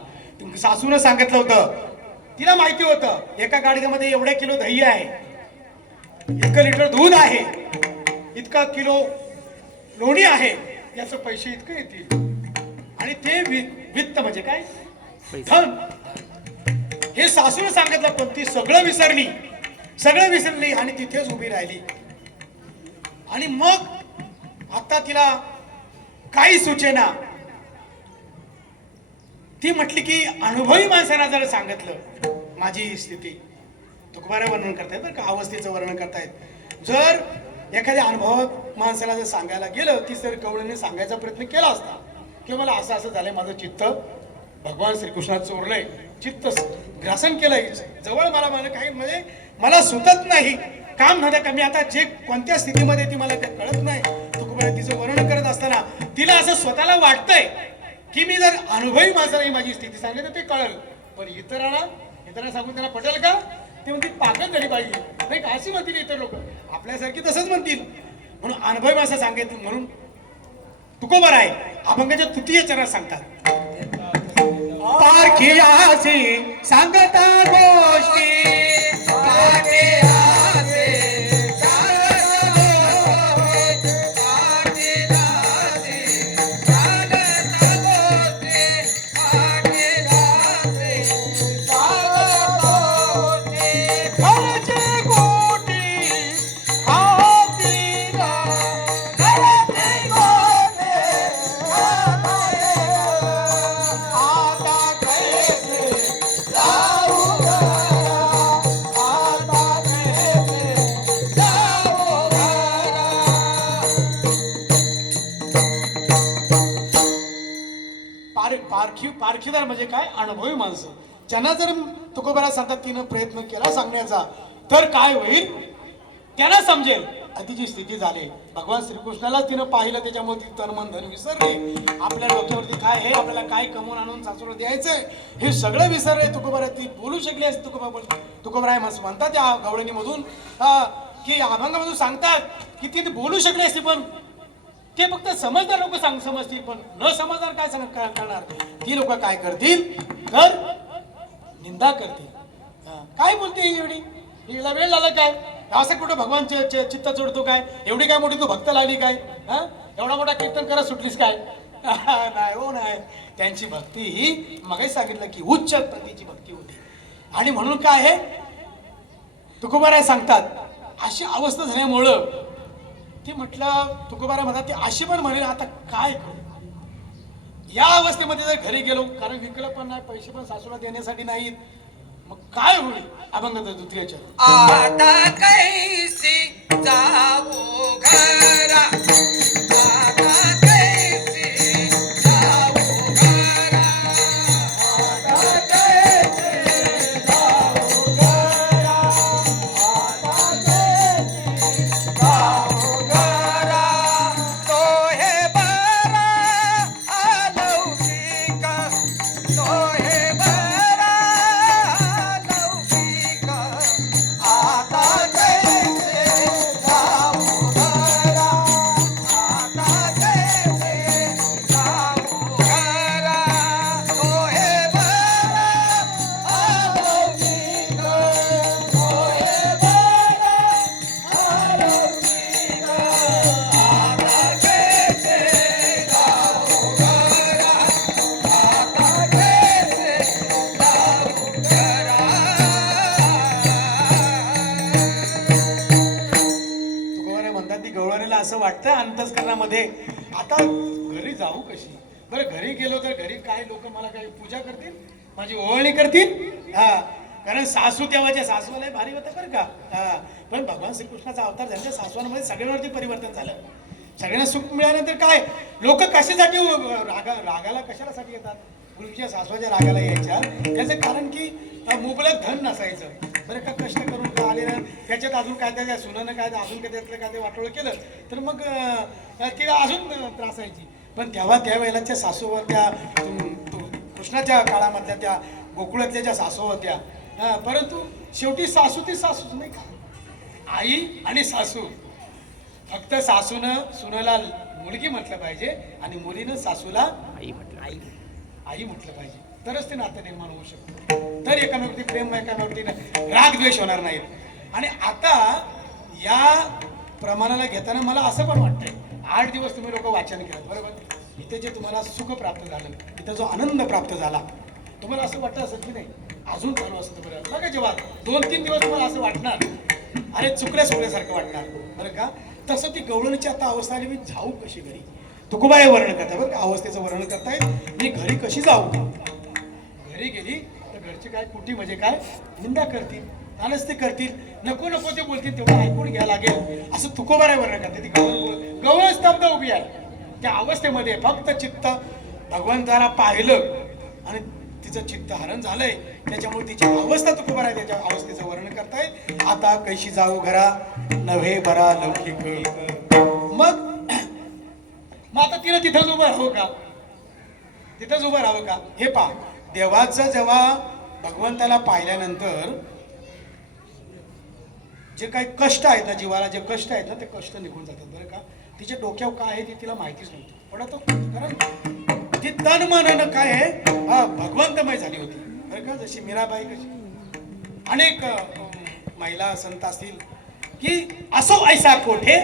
सासूनं सांगितलं होतं, तिला माहिती होतं एका गाडीमध्ये एवढे किलो दही आहे, 1 लिटर दूध आहे, इतका किलो लोणी आहे याचे पैसे इतके येतील. आणि ते वित्त म्हणजे काय, धन. हे सासूने सांगितलं पण ती सगळं विसरली आणि तिथेच उभी राहिली. आणि मग आता तिला काही सुचेना. ती म्हटली की अनुभवी माणसांना जर सांगितलं माझी स्थिती, तुकोबारा वर्णन करतायत बरं का, अवस्थेचं वर्णन करतायत. जर एखाद्या अनुभव माणसाला जर सांगायला गेलं, ती जर कवळीने सांगायचा प्रयत्न केला असता की मला असं असं झालंय, माझं चित्त भगवान श्रीकृष्णात चोरलंय, चित्त ग्रासन केलंय, जवळ मला काही म्हणजे मला सुचत नाही, काम धंदा कमी, आता जे कोणत्या स्थितीमध्ये ती मला कळत नाही. तुकोबारा तिचं वर्णन करत असताना तिला असं स्वतःला वाटतंय की मी जर अनुभवी माणसाला माझी स्थिती सांगली तर ते कळल, पण इतरांना सांगून त्यांना पटेल का? ते म्हणतील पाकच झाली पाहिजे, नाही का अशी म्हणतील इतर लोक, आपल्यासारखी तसंच म्हणतील. म्हणून अनुभवी माणसं सांगितलं म्हणून तुकोबारा आहे अभंगाच्या तृतीय चरणात सांगतात, पारखियासी सांगता गोष्टी, पारखीदार म्हणजे काय, अनुभवी माणसं. ज्यांना जर तुकोबारा सांगतात तिनं प्रयत्न केला सांगण्याचा तर काय होईल त्यांना समजेल तिची स्थिती झाली. भगवान श्रीकृष्णाला तिनं पाहिलं, त्याच्यामुळे ती तन मन धन विसरली. आपल्या डोक्यावरती काय आहे, आपल्याला काय कमवून आणून सासूला द्यायचंय हे सगळं विसरले. तुकोबारा ती बोलू शकली असते. तुकोबारा म्हणतात त्या गवळणी मधून की अभंगामधून सांगतात की ती बोलू शकली असती, पण ते फक्त समजदार लोक समजतील, पण न समजदार काय करणार. ती लोक काय करतील तर निंदा करतील. काय बोलते ही एवढी, हिला वेळ लागला काय, असं कुठं भगवान चित्त चोडतो काय, एवढी काय मोठी तू भक्त लागली काय, एवढा मोठा कीर्तन करत सुटलीस काय. नाही हो नाही, त्यांची भक्ती ही मगाच सांगितलं की उच्च प्रतीची भक्ती होती. आणि म्हणून काय आहे तुकोबारा सांगतात अशी अवस्था झाल्यामुळं ती म्हटलं, तुकोबारा म्हणतात ती अशी पण म्हणेल आता काय करू या अवस्थेमध्ये जर घरी गेलो, कारण विकलं पण नाही, पैसे पण सासूला देण्यासाठी नाहीत, मग काय होईल. अभंगाचं द्वितीय चरण, आता कैसी जाऊ घरा, आता कैसी जाऊ घरा, आता कैसी जाऊ घरा, आता कैसी जाऊ घरा, तो हे बरा अलौकिक, तो हे बरा अलौकिक, आता कैसे जाऊ घरा, आता कैसे जाऊ घरा, तो हे बरा अलौकिक, तो हे बरा अलौकिक, आता कैसे जाऊ घरा, आता कैसे जाऊ घरा. तुकोबारा म्हणतात ती गवळणीला असं वाटतं अंतस्करणामध्ये आता घरी जाऊ कशी. बरं घरी गेलो तर घरी काय लोक मला काही पूजा करतील, माझी ओवाळणी करतील. कारण सासू तेव्हाच्या सासूला भारी होतं बरं का. पण भगवान श्रीकृष्णाचा अवतार झाल्याच्या सासवांमध्ये सगळ्यांवरती परिवर्तन झालं. सगळ्यांना सुख मिळाल्यानंतर काय लोक कशासाठी रागाला कशासाठी येतात, पूर्वीच्या सासवाच्या रागाला यायच्या त्याचं कारण की मुबलक धन नसायचं. बरं का कष्ट करून का आले ना, त्याच्यात अजून काय त्या सुनानं काय अजून काय त्यातलं काय ते वाटोळं केलं तर मग तिला अजून त्रासायची. पण त्यावेळेला त्या सासू होत्या, कृष्णाच्या काळामधल्या त्या गोकुळातल्या ज्या सासू होत्या, परंतु शेवटी सासू ती सासूच नाही का, आई आणि सासू. फक्त सासूनं सुनाला मुलगी म्हटलं पाहिजे आणि मुलीनं सासूला आई म्हटलं पाहिजे, तरच ते नातं निर्माण होऊ शकतं. तर एकामेकावरती प्रेम, एकामेकावरती राग द्वेष होणार नाहीत. आणि आता या प्रमाणाला घेताना मला असं पण वाटतंय 8 दिवस तुम्ही लोक वाचन केलं बरोबर, इथे जे तुम्हाला सुख प्राप्त झालं, इथं जो आनंद प्राप्त झाला, तुम्हाला असं वाटतं असेल की नाही अजून चालू असतं बरं बघा, जेव्हा 2-3 दिवस तुम्हाला असं वाटणार अरे चुकल्या सोडल्यासारखं वाटणार बरं का. तसं ती गवळणीची आता अवस्था आली, मी जाऊ कशी घरी. तुकोबा हे वर्णन करताय बरं का, अवस्थेचं वर्णन करतायत. मी घरी कशी जाऊ. घरी गेली तर घरचे काय कुठी म्हणजे काय निंदा करतील, नालस्ती करतील, नको नको ते बोलतील, तेवढं ऐकून घ्यायला लागेल असं तुकोबाराय वर्णन करते. ती गवळ स्तब्ध उभी आहे त्या अवस्थेमध्ये. फक्त चित्त भगवंताला पाहिलं आणि तिचं चित्त हरण झालंय, त्याच्यामुळे तिची अवस्था तुकोबाराय त्याच्या अवस्थेचं वर्णन करताय. आता कैशी जाऊ घरा नव्हे बरा लौकिक. मग आता तिनं तिथंच उभं राहावं का, तिथंच उभं राहावं का. हे पहा, देवाचं जेव्हा भगवंताला पाहिल्यानंतर जे काही कष्ट आहेत ना, जीवाला जे कष्ट आहेत ना, ते कष्ट निघून जातात बरं का. तिच्या डोक्यावर काय आहे ते तिला माहितीच नव्हतं, पण आता कारण ती तन मनन काय आहे भगवंतमय झाली होती बरं का. जशी मीराबाई, कशी अनेक महिला संत असतील की असो ऐसा कोठे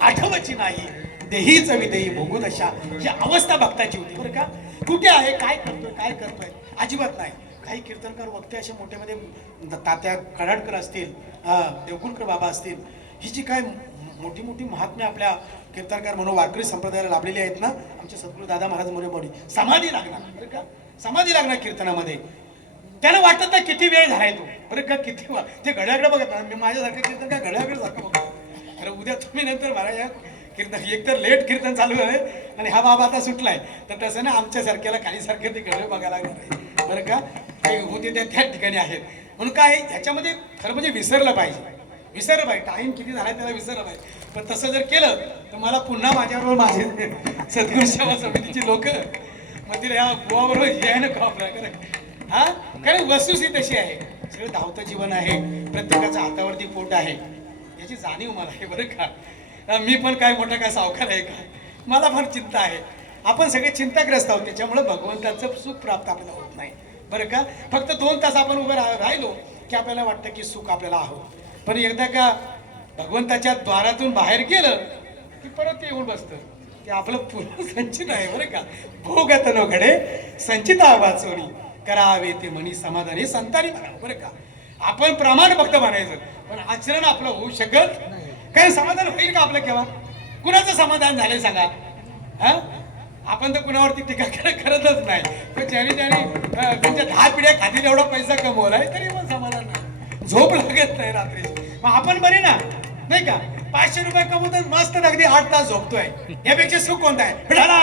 आठवची नाही देहीच विदेही भोगू दशा, ही अवस्था भक्ताची होती बरं का. कुठे आहे, काय करतोय अजिबात नाही. काही कीर्तनकार वक्ते असे मोठेमध्ये तात्या कडाडकर असतील, देवकुलकर बाबा असतील, ही जी काय मोठी मोठी महात्म्य आपल्या कीर्तनकार म्हणून वारकरी संप्रदायाला लाभलेली आहेत ना, आमचे सद्गुरू दादा महाराज मोरे समाधी लागणार बरं का, समाधी लागणार कीर्तनामध्ये. त्याला वाटत ना किती वेळ झालाय तो बरं का, किती ते घड्याकडे बघत ना, मी माझ्यासारखं कीर्तन काय घड्याकडे सारखं बघतो. अरे उद्या तुम्ही नंतर महाराज कीर्तन एकतर लेट कीर्तन चालू आहे आणि हा बाबा आता सुटलाय, तर तसं ना आमच्यासारख्याला खालीसारखे ते घडे बघायला लागणार बरं का. काही होते त्या ठिकाणी आहेत म्हणून काय ह्याच्यामध्ये खरं म्हणजे विसरलं पाहिजे, टाइम किती झालाय त्याला विसरलं पाहिजे. पण तसं जर केलं तर मला पुन्हा माझ्याबरोबर माझे सद्गुरू सेवा समितीची लोक म्हणतील ह्या बुवाबरोबर हे आहे ना का आपल्या हा. कारण वस्तुस्थिती तशी आहे, सगळं धावतं जीवन आहे, प्रत्येकाच्या हातावरती पोट आहे, याची जाणीव मला आहे बरं का. मी पण काय मोठा काय सावकार आहे का, मला फार चिंता आहे. आपण सगळे चिंताग्रस्त आहोत, त्याच्यामुळे भगवंताचं सुख प्राप्त आपल्याला होत नाही बरं का. फक्त 2 तास आपण उभं राहिलो की आपल्याला वाटतं की सुख आपल्याला हवं, पण एकदा का भगवंताच्या द्वारातून बाहेर गेलं की परत येऊन बसतं. ते आपलं पूर्ण संचित आहे बरं का. भोगत नो घडे संचिता वाचोनी करावे ते मनी समाधान, हे संतांनी म्हणावं बरं का. आपण प्रमाण फक्त म्हणायचं, पण आचरण आपलं होऊ शकत काही. समाधान होईल का आपलं केव्हा, कुणाचं समाधान झालंय सांगा. हा, आपण तर कुणावरती टीका करतच नाही, पण ज्याने त्यांच्या 10 पिढ्या खातील एवढा पैसा कमवलाय तरी पण समाधान नाही, झोप लागत नाही रात्री. मग आपण बरे ना नाही का, 500 रुपये कमवतात मस्त अगदी 8 तास झोपतोय, यापेक्षा सुख कोणतं आहे. विठाला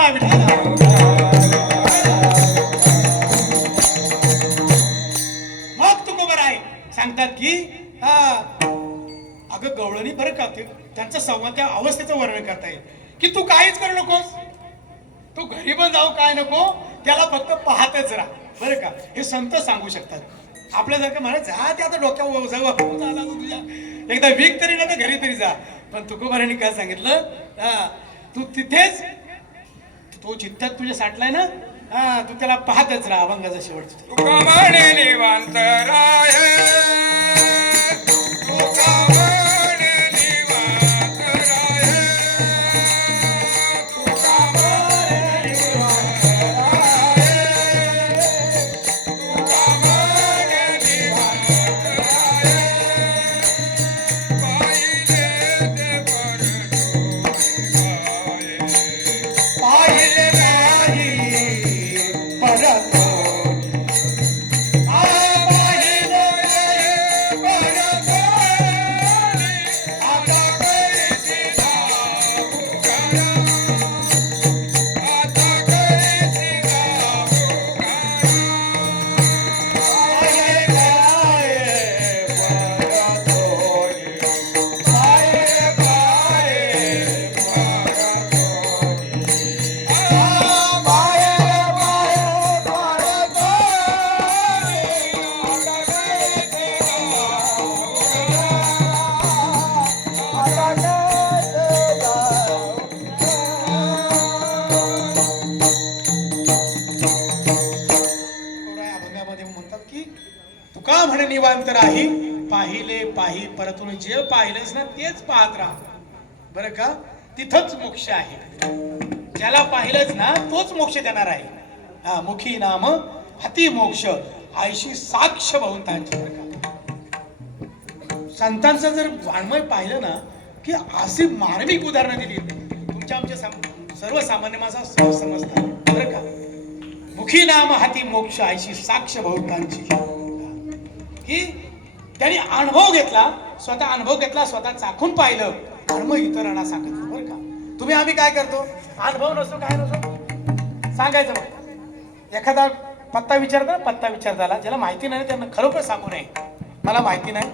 मग तू बरं आहे सांगतात की अगं गवळणी बरं का, ते त्यांचं संवाद त्या अवस्थेचं वर्णन करता येईल की तू काहीच करू नकोस, तू घरी पण जाऊ काय नको, त्याला फक्त पाहतच राहा बरं का. हे संत सांगू शकतात. आपल्यासारखं म्हणा जा ते आता डोक्यावर झाला तुझ्या, एकदा वीक तरी ना तर घरी तरी जा. पण तुकोबारांनी काय सांगितलं, तू तिथेच तो चित्तात तुझ्या साठलाय ना, तू त्याला पाहतच राहा. अभंगाचा शेवट तुका म्हणे निवांतराय, तुका म्हणे निवांतराय, तुका म्हणे निवांतराय, तुका म्हणे निवांतराय, पाहिले ते पाहिले नाही परत तुका म्हणे निवांत राही, पाहिले पाही परतून जे पाहिलंस ना तेच पाहत राहा. बरं का, तिथंच मोक्ष आहे. ज्याला पाहिलंच ना तोच मोक्ष देणार आहे. हा, मुखी नाम हाती मोक्ष आयशी साक्ष बहुतांची. बरं का, संतांचं जर वाङ्मय पाहिलं ना की अशी मार्मिक उदाहरणं दिली तुमच्या आमच्या सर्वसामान्य माणसा सहज समजतात. बरं का, मुखी नाम हाती मोक्ष आयशी साक्ष बहुतांची. की त्यांनी अनुभव घेतला, स्वतः अनुभव घेतला, स्वतः चाखून पाहिलं आणि मग इतरांना सांगितलं. बरं का, तुम्ही आम्ही काय करतो, अनुभव नसतो काय नसतो सांगायचं. बघ, एखादा पत्ता विचारताला ज्याला माहिती नाही त्यांना खरोखर सांगू नये मला माहिती नाही,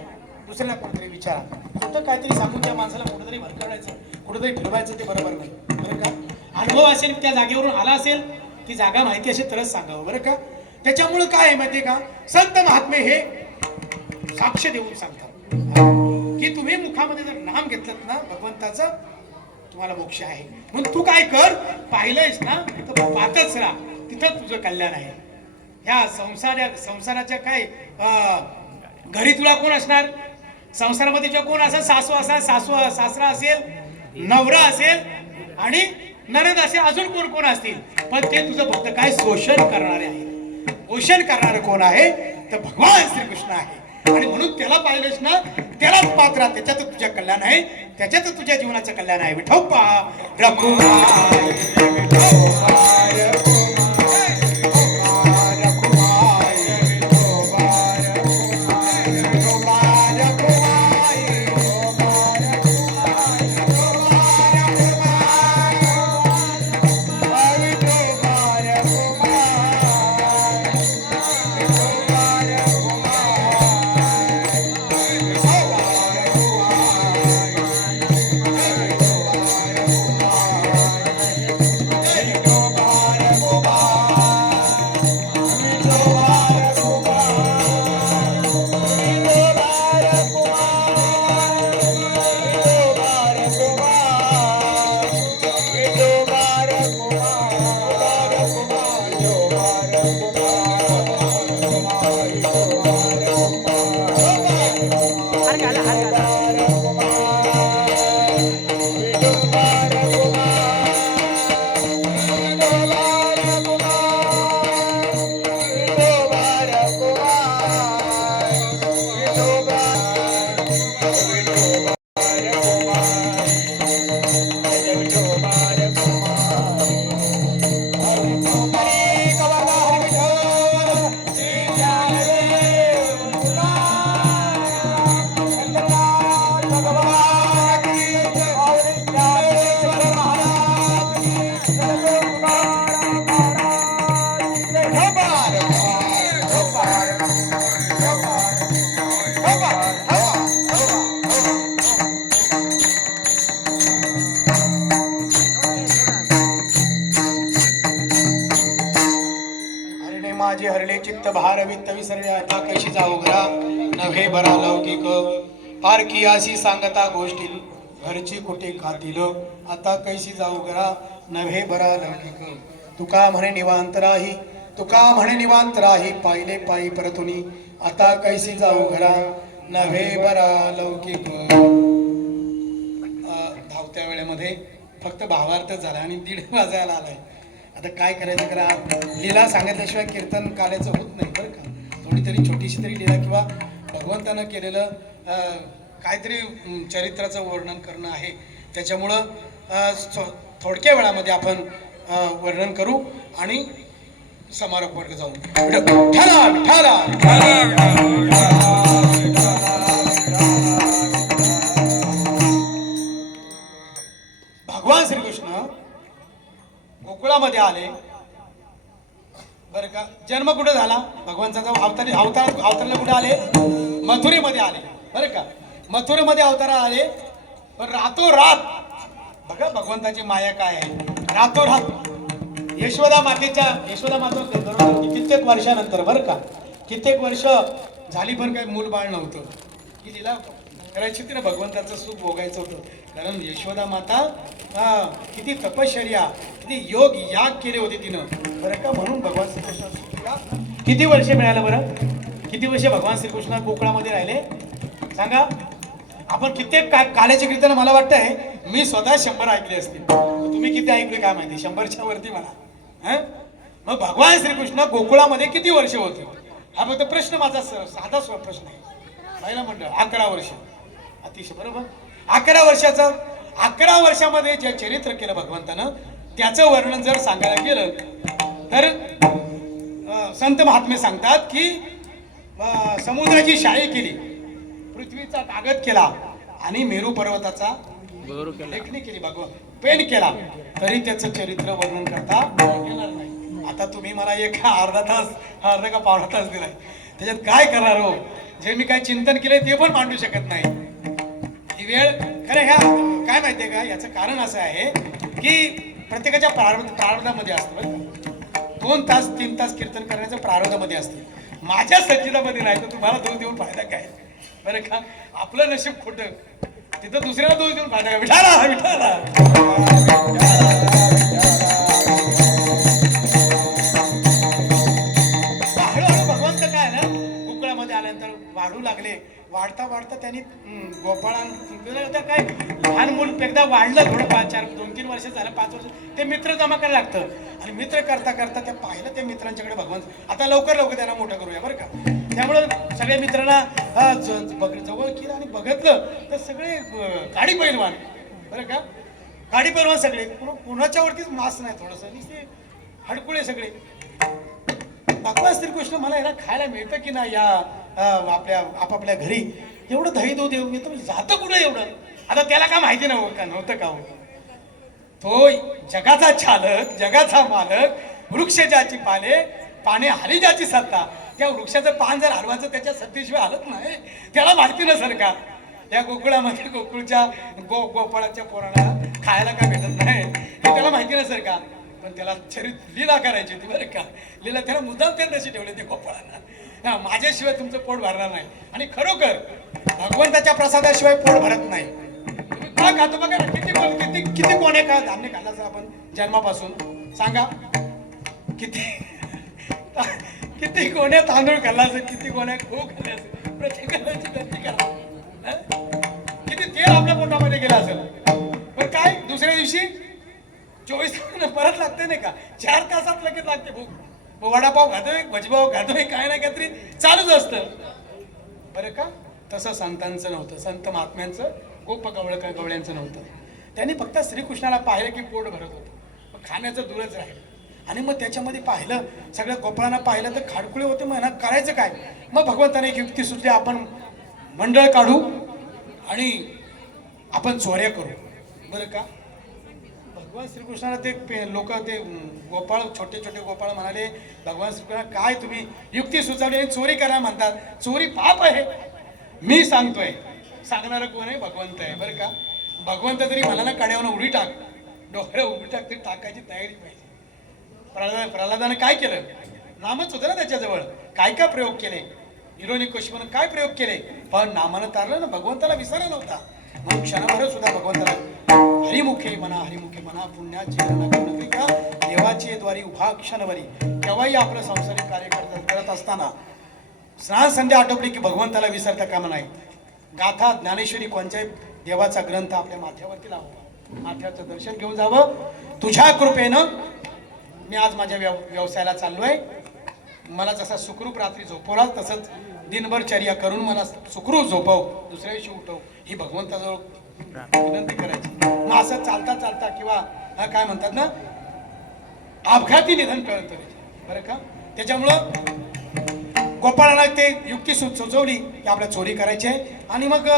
दुसऱ्याला कोणतरी विचारा. फक्त काहीतरी सांगून त्या माणसाला कुठेतरी भरकवायचं, कुठेतरी फिरवायचं, ते बरोबर नाही. बरं का, अनुभव असेल, त्या जागेवरून आला असेल, ती जागा माहिती असेल तरच सांगावं. बरं का, त्याच्यामुळं काय आहे माहिती का, संत महात्मे हे साक्ष देऊन सांगतात की तुम्ही मुखामध्ये जर नाम घेतलं ना भगवंताचं तुम्हाला मोक्ष आहे. म्हणून तू काय कर, पाहिलंयस ना तर पाहतच राहा, तिथं तुझं कल्याण आहे. ह्या संसाराच्या काय घरी तुला कोण असणार, संसारामध्ये तुझ्या कोण असेल, सासरा असेल, नवरा असेल आणि नणंद असेल, अजून कोण कोण असतील, पण ते तुझं फक्त काय शोषण करणारे आहे. पोषण करणारे कोण आहे तर भगवान श्रीकृष्ण आहे. आणि म्हणून त्याला पाहिलंच ना त्यालाच पात्र, त्याच्यात तुझ्या कल्याण आहे, त्याच्यात तुझ्या जीवनाचं कल्याण आहे. विठोबा रघुराय विठोबाय माझे हरले चित्त भार वित्त विसरले, आता कशी जाऊ घरा नव्हे बरा लौकिक. पार कियासी सांगता गोष्टी घरची कुठे खातील, आता कैसी जाऊ घरा नव्हे बरा लौकिक. तुका म्हणे निवांत राही, तुका म्हणे निवांत राही, पाहिले पायी परतुनी, आता कैसी जाऊ घरा नव्हे बरा लौकिक. धावत्या वेळेमध्ये फक्त भावार्थ झाला आणि 1:30 वाजायला आलाय. आता काय करायचं करा, लीला सांगितल्याशिवाय कीर्तन काल्याचं होत नाही. बरं का, थोडी तरी छोटीशी तरी लीला किंवा भगवंतानं केलेलं काहीतरी चरित्राचं वर्णन करणं आहे. त्याच्यामुळं थोडक्या वेळामध्ये आपण वर्णन करू आणि समारोप वर्ग जाऊ. ठरा ठरा भगवान श्रीकृष्ण गोकुळामध्ये आले. बरं का, जन्म कुठे झाला भगवानचा, अवतारला कुठे आले, मथुरेमध्ये आले. बरं का, मथुरेमध्ये अवतारा आले, पण रातोरात बघा भगवंताची माया काय आहे. रातोरात यशोदा माता कित्येक वर्षानंतर, बरं का, कित्येक वर्ष झाली, बरं काय, मूल बाळ नव्हतं. ही लीला करायची होती ना, भगवंताचं सुख भोगायचं होतं. कारण यशोदा माता किती तपश्चर्या, किती योग याग केले होते तिनं, बरं का. म्हणून भगवान श्रीकृष्ण किती वर्ष मिळालं बरं, किती वर्ष भगवान श्रीकृष्ण गोकुळामध्ये राहिले सांगा. आपण कित्येक काल्याची कीर्तन मला वाटतंय मी स्वतः 100 ऐकली असतील. तुम्ही किती ऐकले काय माहिती, 100च्या वरती म्हणा. हं? मग भगवान श्रीकृष्ण गोकुळामध्ये किती वर्ष होते? हा फक्त प्रश्न माझा साधा प्रश्न आहे. पहिला मंडळ 11 वर्ष. अतिशय बरोबर. 11 वर्षामध्ये जे चरित्र केलं भगवंतानं त्याचं वर्णन जर सांगायला गेलं तर संत महात्मे सांगतात की समुद्राची शाई केली, पृथ्वीचा कागद केला आणि मेरू पर्वताचा लेखणी केली, भगवान पेन केला, तरी त्याचं चरित्र वर्णन करता येणार नाही. आता तुम्ही मला एक अर्धा का पावणा तास दिलाय, त्याच्यात काय करणार हो? जे मी काय चिंतन केलंय ते पण मांडू शकत नाही. ही वेळ खरं ह्या काय माहितीये का, याचं कारण असं आहे की प्रत्येकाच्या प्रारब्धामध्ये असतं बरं का. 2 तास 3 तास कीर्तन करण्याचं प्रारब्धामध्ये असते. माझ्या सज्जिदामध्ये नाही तर तुम्हाला दोष देऊन फायदा काय बरं का. आपलं नशीब खोटं, तिथं दुसऱ्याला दोष देऊन फायदा काय. विठाला विठाला हळूहळू भगवंत काय ना गोकुळामध्ये आल्यानंतर वाढू लागले. वाढता वाढता त्यांनी गोपाळांना काय लहान मूल एकदा वाढलं थोडं 2-3 वर्ष झालं, 5 वर्ष ते मित्र जमा करायला लागतं. आणि मित्र करता करता त्या पाहिलं त्या मित्रांच्याकडे भगवंत आता लवकर त्यांना मोठं करूया बरं का. त्यामुळं सगळ्या मित्रांना जवळ केलं आणि बघितलं तर सगळे गाडी पैलवान बरं का. गाडी पैलवान सगळे कुणाच्या वरतीच मास नाही, थोडंसं नुसते हडकुळे सगळे. भगवान श्रीकृष्ण मला याला खायला मिळतं की नाही या आपल्या आपापल्या घरी, एवढं दही दूध देऊ येतं जातं कुठं एवढं. आता त्याला काय माहिती नव्हतं का हो. तो जगाचा चालक, जगाचा मालक, वृक्ष ज्याची पाने हाली ज्याची सत्ता, त्या वृक्षाचं पान जर हलवायचं त्याच्या सत्तेशिवाय हलत नाही, त्याला माहिती नसेल का. या गोकुळामध्ये गोकुळच्या गोपाळाच्या पोराला खायला काय भेटत नाही हे त्याला माहिती नसेल का. पण त्याला लीला करायची होती बरं का. लीला त्याला मुद्दाम त्याला तशी ठेवली होती गोपाळांना. माझ्याशिवाय तुमचं पोट भरणार नाही. आणि खरोखर भगवंताच्या प्रसादाशिवाय पोट भरत नाही. का खातो बघा ना, किती कोणे का धान्य खाल्लाच आपण जन्मापासून सांगा. किती कोण्या तांदूळ खाल्ला असेल, किती कोण्या गहू खाल्ले असेल, प्रत्येकाची गणती करा. किती तेल आपल्या पोटामध्ये गेलं असेल. पण काय दुसऱ्या दिवशी 24 तासानं परत लागते नाही का, 4 तासात लगेच लागते भूक. वडापाव खातोय, भजीपाव खातोय, काय ना काहीतरी चालूच असतं बरं का. तसं संतांचं नव्हतं, संत महात्म्यांचं गोप गवळ्यांचं नव्हतं. त्यांनी फक्त श्रीकृष्णाला पाहिलं की पोट भरत होतं, खाण्याचं दूरच राहिलं. आणि मग त्याच्यामध्ये पाहिलं सगळ्या गोपाळांना पाहिलं तर खाडकुळे होते. मग करायचं काय. मग भगवंताने एक युक्ती सुचली, आपण मंडळ काढू आणि आपण चोऱ्या करू बरं का. भगवान श्रीकृष्णाला ते लोक ते गोपाळ छोटे गोपाळ म्हणाले, भगवान श्रीकृष्ण काय तुम्ही युक्ती सुचवली आणि चोरी करा म्हणतात, चोरी पाप आहे. मी सांगतोय, सांगणारं कोण आहे, भगवंत आहे बरं का. भगवंत तरी मला ना कड्यावर उडी टाक, डोक्याला उडी टाक तरी टाकायची तयारी पाहिजे. प्रल्हादाने काय केलं, नामच होतं ना त्याच्याजवळ. काय प्रयोग केले, हिरण्यकशिपूने काय प्रयोग केले, पण नामानं तारलं ना, भगवंताला विसरला नव्हता. मग क्षणभर सुद्धा भगवंताला हरिमुखे म्हणा पुण्याची का देवाची द्वारी उभा क्षणभरी. केव्हाही आपलं सांसारिक कार्य करत असताना स्नान संध्या आटोपली की भगवंताला विसरता कामा नाही. गाथा ज्ञानेश्वरी कोणत्याही देवाचा ग्रंथ आपल्या माथ्यावरती लावावा, माथ्याचं दर्शन घेऊन जावं. तुझ्या कृपेनं मी आज माझ्या व्यवसायाला चाललोय. मला जसा सुखरूप रात्री झोपवला तसंच दिनभर चर्या करून मला सुखरूप झोपव, दुसऱ्या दिवशी उठव, ही भगवंताजवळ विनंती करायची. मग असं चालता चालता किंवा काय म्हणतात ना अपघाती निधन कळत बरं का. त्याच्यामुळं गोपाळांना ते युक्ती सुचवली की आपल्या चोरी करायची आहे. आणि मग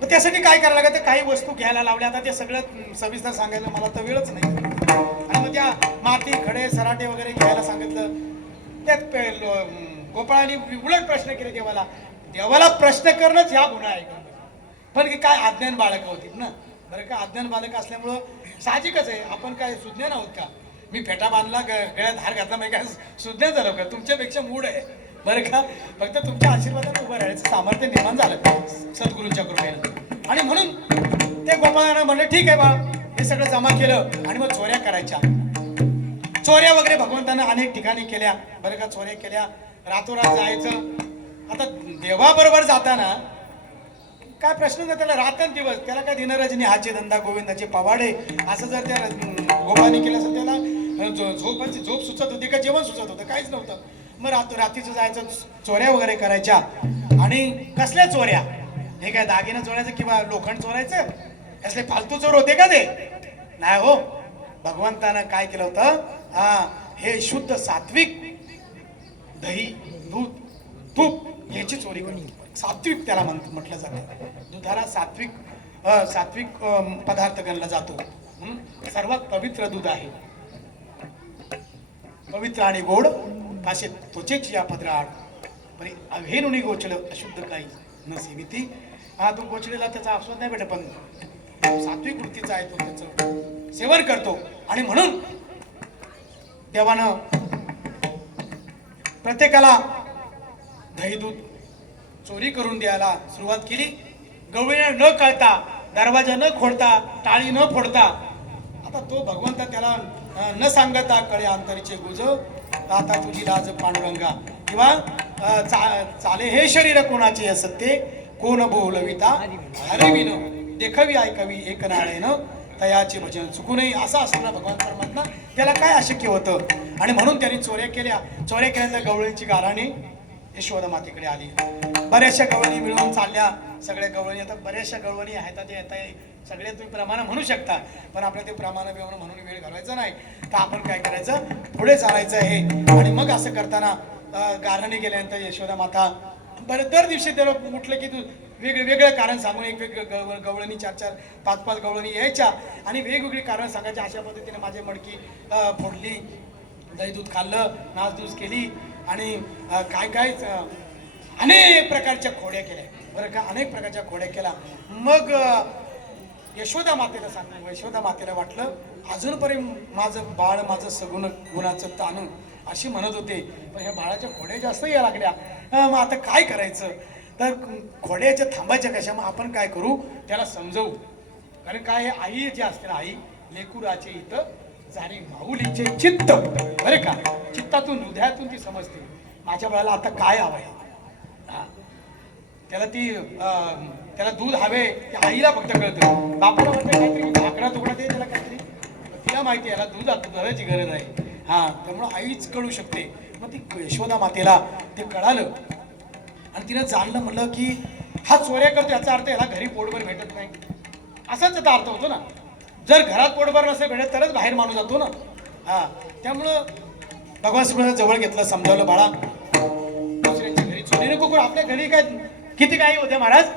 त्यासाठी काय करायला लागतं, काही वस्तू घ्यायला लावल्या. आता ते सगळं सविस्तर सांगायला मला तर वेळच नाही. आणि मग त्या माती खडे सराटे वगैरे घ्यायला सांगितलं. त्यात गोपाळांनी उलट प्रश्न केले देवाला. देवाला प्रश्न करणंच ह्या गुन्हा आहे. पण की काय अज्ञान बालक होती ना बरं का. अज्ञान बालक असल्यामुळं साहजिकच आहे, आपण काय सुज्ञान आहोत का. मी फेटा बांधला, गळ्यात हार घातला, मी काय सुज्ञान झालो का. तुमच्यापेक्षा मूड आहे बरं का. फक्त तुमच्या आशीर्वादाने उभं राहायचं सामर्थ्य निर्माण झालं सद्गुरूंच्या कृपेनं. आणि म्हणून ते गोपाळांना म्हणलं ठीक आहे बा, हे सगळं जमा केलं आणि मग चोऱ्या करायच्या. चोऱ्या वगैरे भगवंतांना अनेक ठिकाणी केल्या बरं का. चोऱ्या केल्या, रातोरात जायचं. आता देवाबरोबर जाताना काय प्रश्न नाही त्याला, रात्रंदिवस त्याला काय दिनरजनी हाचे धंदा गोविंदाचे पवाडे असं जर त्या गोपाने केलं असं त्याला झोपाची झोप सुचत होती का जेवण सुचत होतं, काहीच नव्हतं. मग रात्रीचं जायचं, चोऱ्या वगैरे करायच्या. आणि कसल्या चोऱ्या, हे काय दागिनं चोरायचं किंवा लोखंड चोरायचं, कसले फालतू चोर होते का ते? नाही हो, भगवंतानं काय केलं होतं, हा हे शुद्ध सात्विक दही दूध तूप याची चोरी करून, सात्विक त्याला म्हटलं जातं. दुधाला सात्विक पदार्थ गणला जातो. सर्वात पवित्र दूध आहे, पवित्र आणि गोड पाशे त्वचेची या पदराड परी अभेनुनी गोचलं अशुद्ध काही न सेविती. हा तो गोचलेला त्याचा आस्वाद नाही भेटत, पण सात्विक वृत्तीचा आहे तो, त्याचं सेवन करतो. आणि म्हणून देवानं प्रत्येकाला दही दूध चोरी करून द्यायला सुरुवात केली. गवळीने न कळता, दरवाजा न खोडता, टाळी न फोडता. आता तो भगवंत त्याला न सांगता कळे अंतरीचे गुज, आता तुझी लाज पांडुरंगा. किंवा चाले हे शरीर कोणाचे असत्य, कोण बोलविता हरिविन देखवी ऐकवी एक नाळेनं तयाचे भजन चुकू नये. असा असणारा भगवान परमात्मा, त्याला काय अशक्य होतं. आणि म्हणून त्यांनी चोऱ्या केल्यानंतर गवळींची गाराणी यशोदा मातेकडे आली. बऱ्याचशा गवळणी मिळून चालल्या, सगळ्या गवळणी. आता बऱ्याचशा गवळणी आहेत, ते आता सगळे तुम्ही प्रमाण म्हणू शकता, पण आपल्या ते प्रमाण म्हणून वेळ घालवायचा नाही. तर आपण काय करायचं, पुढे चालायचं आहे. आणि मग असं करताना गाराणी गेल्यानंतर यशोदा माता बरं दर दिवशी त्याला उठलं की तू वेगवेगळं कारण सांगून एक गवळणी 4-4, 5-5 गवळणी यायच्या आणि वेगवेगळी कारण सांगायची. अशा पद्धतीने माझी मडकी फोडली, दही दूध खाल्लं, नासधूस केली आणि काय अनेक प्रकारच्या खोड्या केल्या, बरं का, अनेक प्रकारच्या खोड्या केल्या. मग यशोदा मातेला सांगतो, यशोदा मातेला वाटलं अजूनपर्यंत माझं बाळ माझं सगुण गुणाचं तानू अशी म्हणत होते, पण ह्या बाळाच्या खोड्या जास्त या लागल्या. मग आता काय करायचं, तर खोड्याच्या थांबायच्या कशा, मग आपण काय करू, त्याला समजवू. कारण काय हे आई जे असते ना, आई लेकुराचे इथं जाणे माऊलीचे चित्त, बरे का, चित्तातून हृदयातून ती समजते माझ्या बाळाला आता काय हवंय. त्याला दूध हवे ते आईला फक्त कळतं, बापाला म्हणते काहीतरी भाकरा तुकडा दे त्याला काहीतरी, तिला माहिती आहे याला दुधाची गरज आहे. त्यामुळं आईच कळू शकते. मग ती यशोदा मातेला ते कळालं आणि तिनं जाणलं, म्हणलं की हा चोऱ्या करतो याचा अर्थ याला घरी पोटभर भेटत नाही, असाच त्याचा अर्थ होतो ना. जर घरात पोटभर नसेल भेटत तरच बाहेर माणूस जातो ना. त्यामुळं भगवान श्रीकृष्ण जवळ घेतलं, समजावलं, बाळा दुसऱ्यांच्या घरी चोरी नको करू. आपल्या घरी काय किती गायी होत्या महाराज,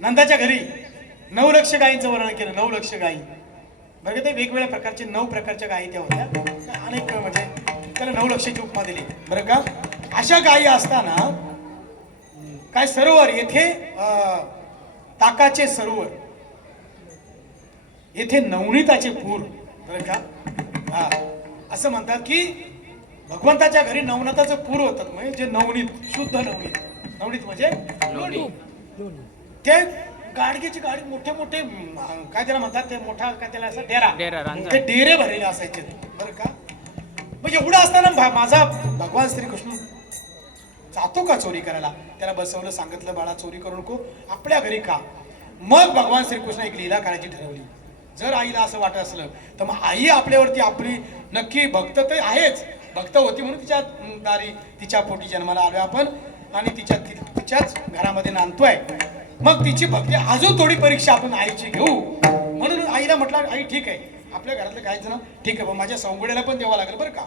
नंदाच्या घरी 9 लक्ष गायींचं वर्णन केलं, 9 लक्ष गायी, बरं. ते वेगवेगळ्या प्रकारचे 9 प्रकारच्या गायी त्या होत्या, अनेक म्हणजे त्याला 9 लक्षाची उपमा दिली, बरं का. अशा गायी असताना काय सरोवर येथे ताकाचे सरोवर, येथे नवनीताचे पूर, बरं का. असं म्हणतात की भगवंताच्या घरी नवनाथाचं पूर होतात, म्हणजे जे नवनीत, शुद्ध नवनीत, नवनीत म्हणजे लोणी. ते गाडगेची गाडी मोठे मोठे काय त्याला म्हणतात, ते मोठा काय त्याला असं डेरा, ते डेरे भरलेले असायचे, बरं का. म्हणजे एवढं असताना माझा भगवान श्रीकृष्ण जातो का चोरी करायला, त्याला बसवलं, सांगितलं बाळा चोरी करू नको, आपल्या घरी का. मग भगवान श्रीकृष्ण एक लीला करायची ठरवली. जर आईला असं वाटत असलं तर मग आई आपल्यावरती आपली नक्की भक्त तर आहेच, भक्त होती म्हणून तिच्या दारी तिच्या पोटी जन्माला आलोय आपण आणि तिच्याच घरामध्ये नांदतोय. मग तिची भक्ती अजून थोडी परीक्षा आपण आईची घेऊ. म्हणून आईला म्हटलं, आई ठीक आहे, आपल्या घरातलं काय जण ठीक आहे, पण माझ्या सौंगड्याला पण द्यावं लागेल बरं का.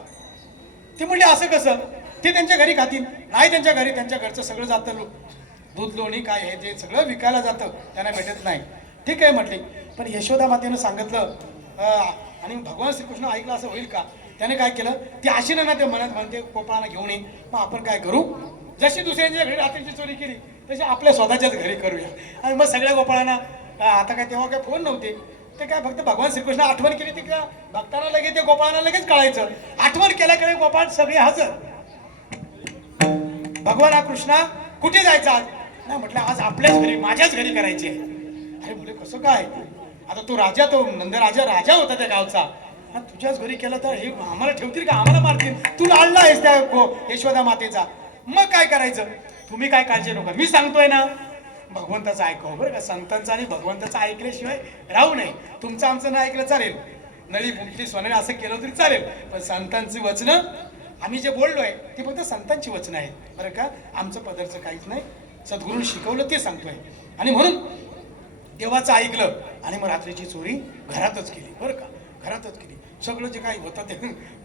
ती म्हणली असं कसं, ते त्यांच्या घरी खातील, नाही त्यांच्या घरी, त्यांच्या घरचं सगळं जातं, दूध लोणी काय आहे ते सगळं विकायला जातं, त्यांना भेटत नाही. ठीक आहे म्हटली. पण यशोदा मातेनं सांगितलं आणि भगवान श्रीकृष्ण ऐकलं असं होईल का. त्याने काय केलं, ती अशी ना ते मनात म्हणते गोपाळांना घेऊन ये, मग आपण काय करू, जशी दुसऱ्यांच्या घरी रात्रीची चोरी केली तशी आपल्या स्वतःच्याच घरी करूया. आणि मग सगळ्या गोपाळांना, आता काय तेव्हा काय फोन नव्हते, ते काय फक्त भगवान श्रीकृष्ण आठवण केली ती का भक्तांना लगेच ते गोपाळांना लगेच कळायचं. आठवण केल्याकडे गोपाळ सगळे हजर. भगवान कृष्णा कुठे जायचं आज, नाही म्हटलं आज आपल्याच घरी, माझ्याच घरी करायची आहे. अरे बोले कसं काय, आता तो राजा, तो राजा होता त्या गावचा, तुझ्याच घरी केलं तर हे आम्हाला ठेवतील का, आम्हाला मारतील, तू लाडला आहेस त्या यशोदा मातेचा. मग काय करायचं, तुम्ही काय काळजी नका, मी सांगतोय ना. भगवंताचं ऐकावं बरं का. संतांचं आणि भगवंताचं ऐकल्याशिवाय राहू नये. तुमचं आमचं नाही ऐकलं चालेल, नळी फुंकली सोन्याने असं केलं तरी चालेल, पण संतांची वचनं आम्ही जे बोललोय ती फक्त संतांची वचनं आहेत बरं का. आमचं पदरचं काहीच नाही. सद्गुरूंनी शिकवलं ते सांगतोय. आणि म्हणून देवाचं ऐकलं आणि मग रात्रीची चोरी घरातच केली बरं का. घरातच केली. सगळं जे काही होतं ते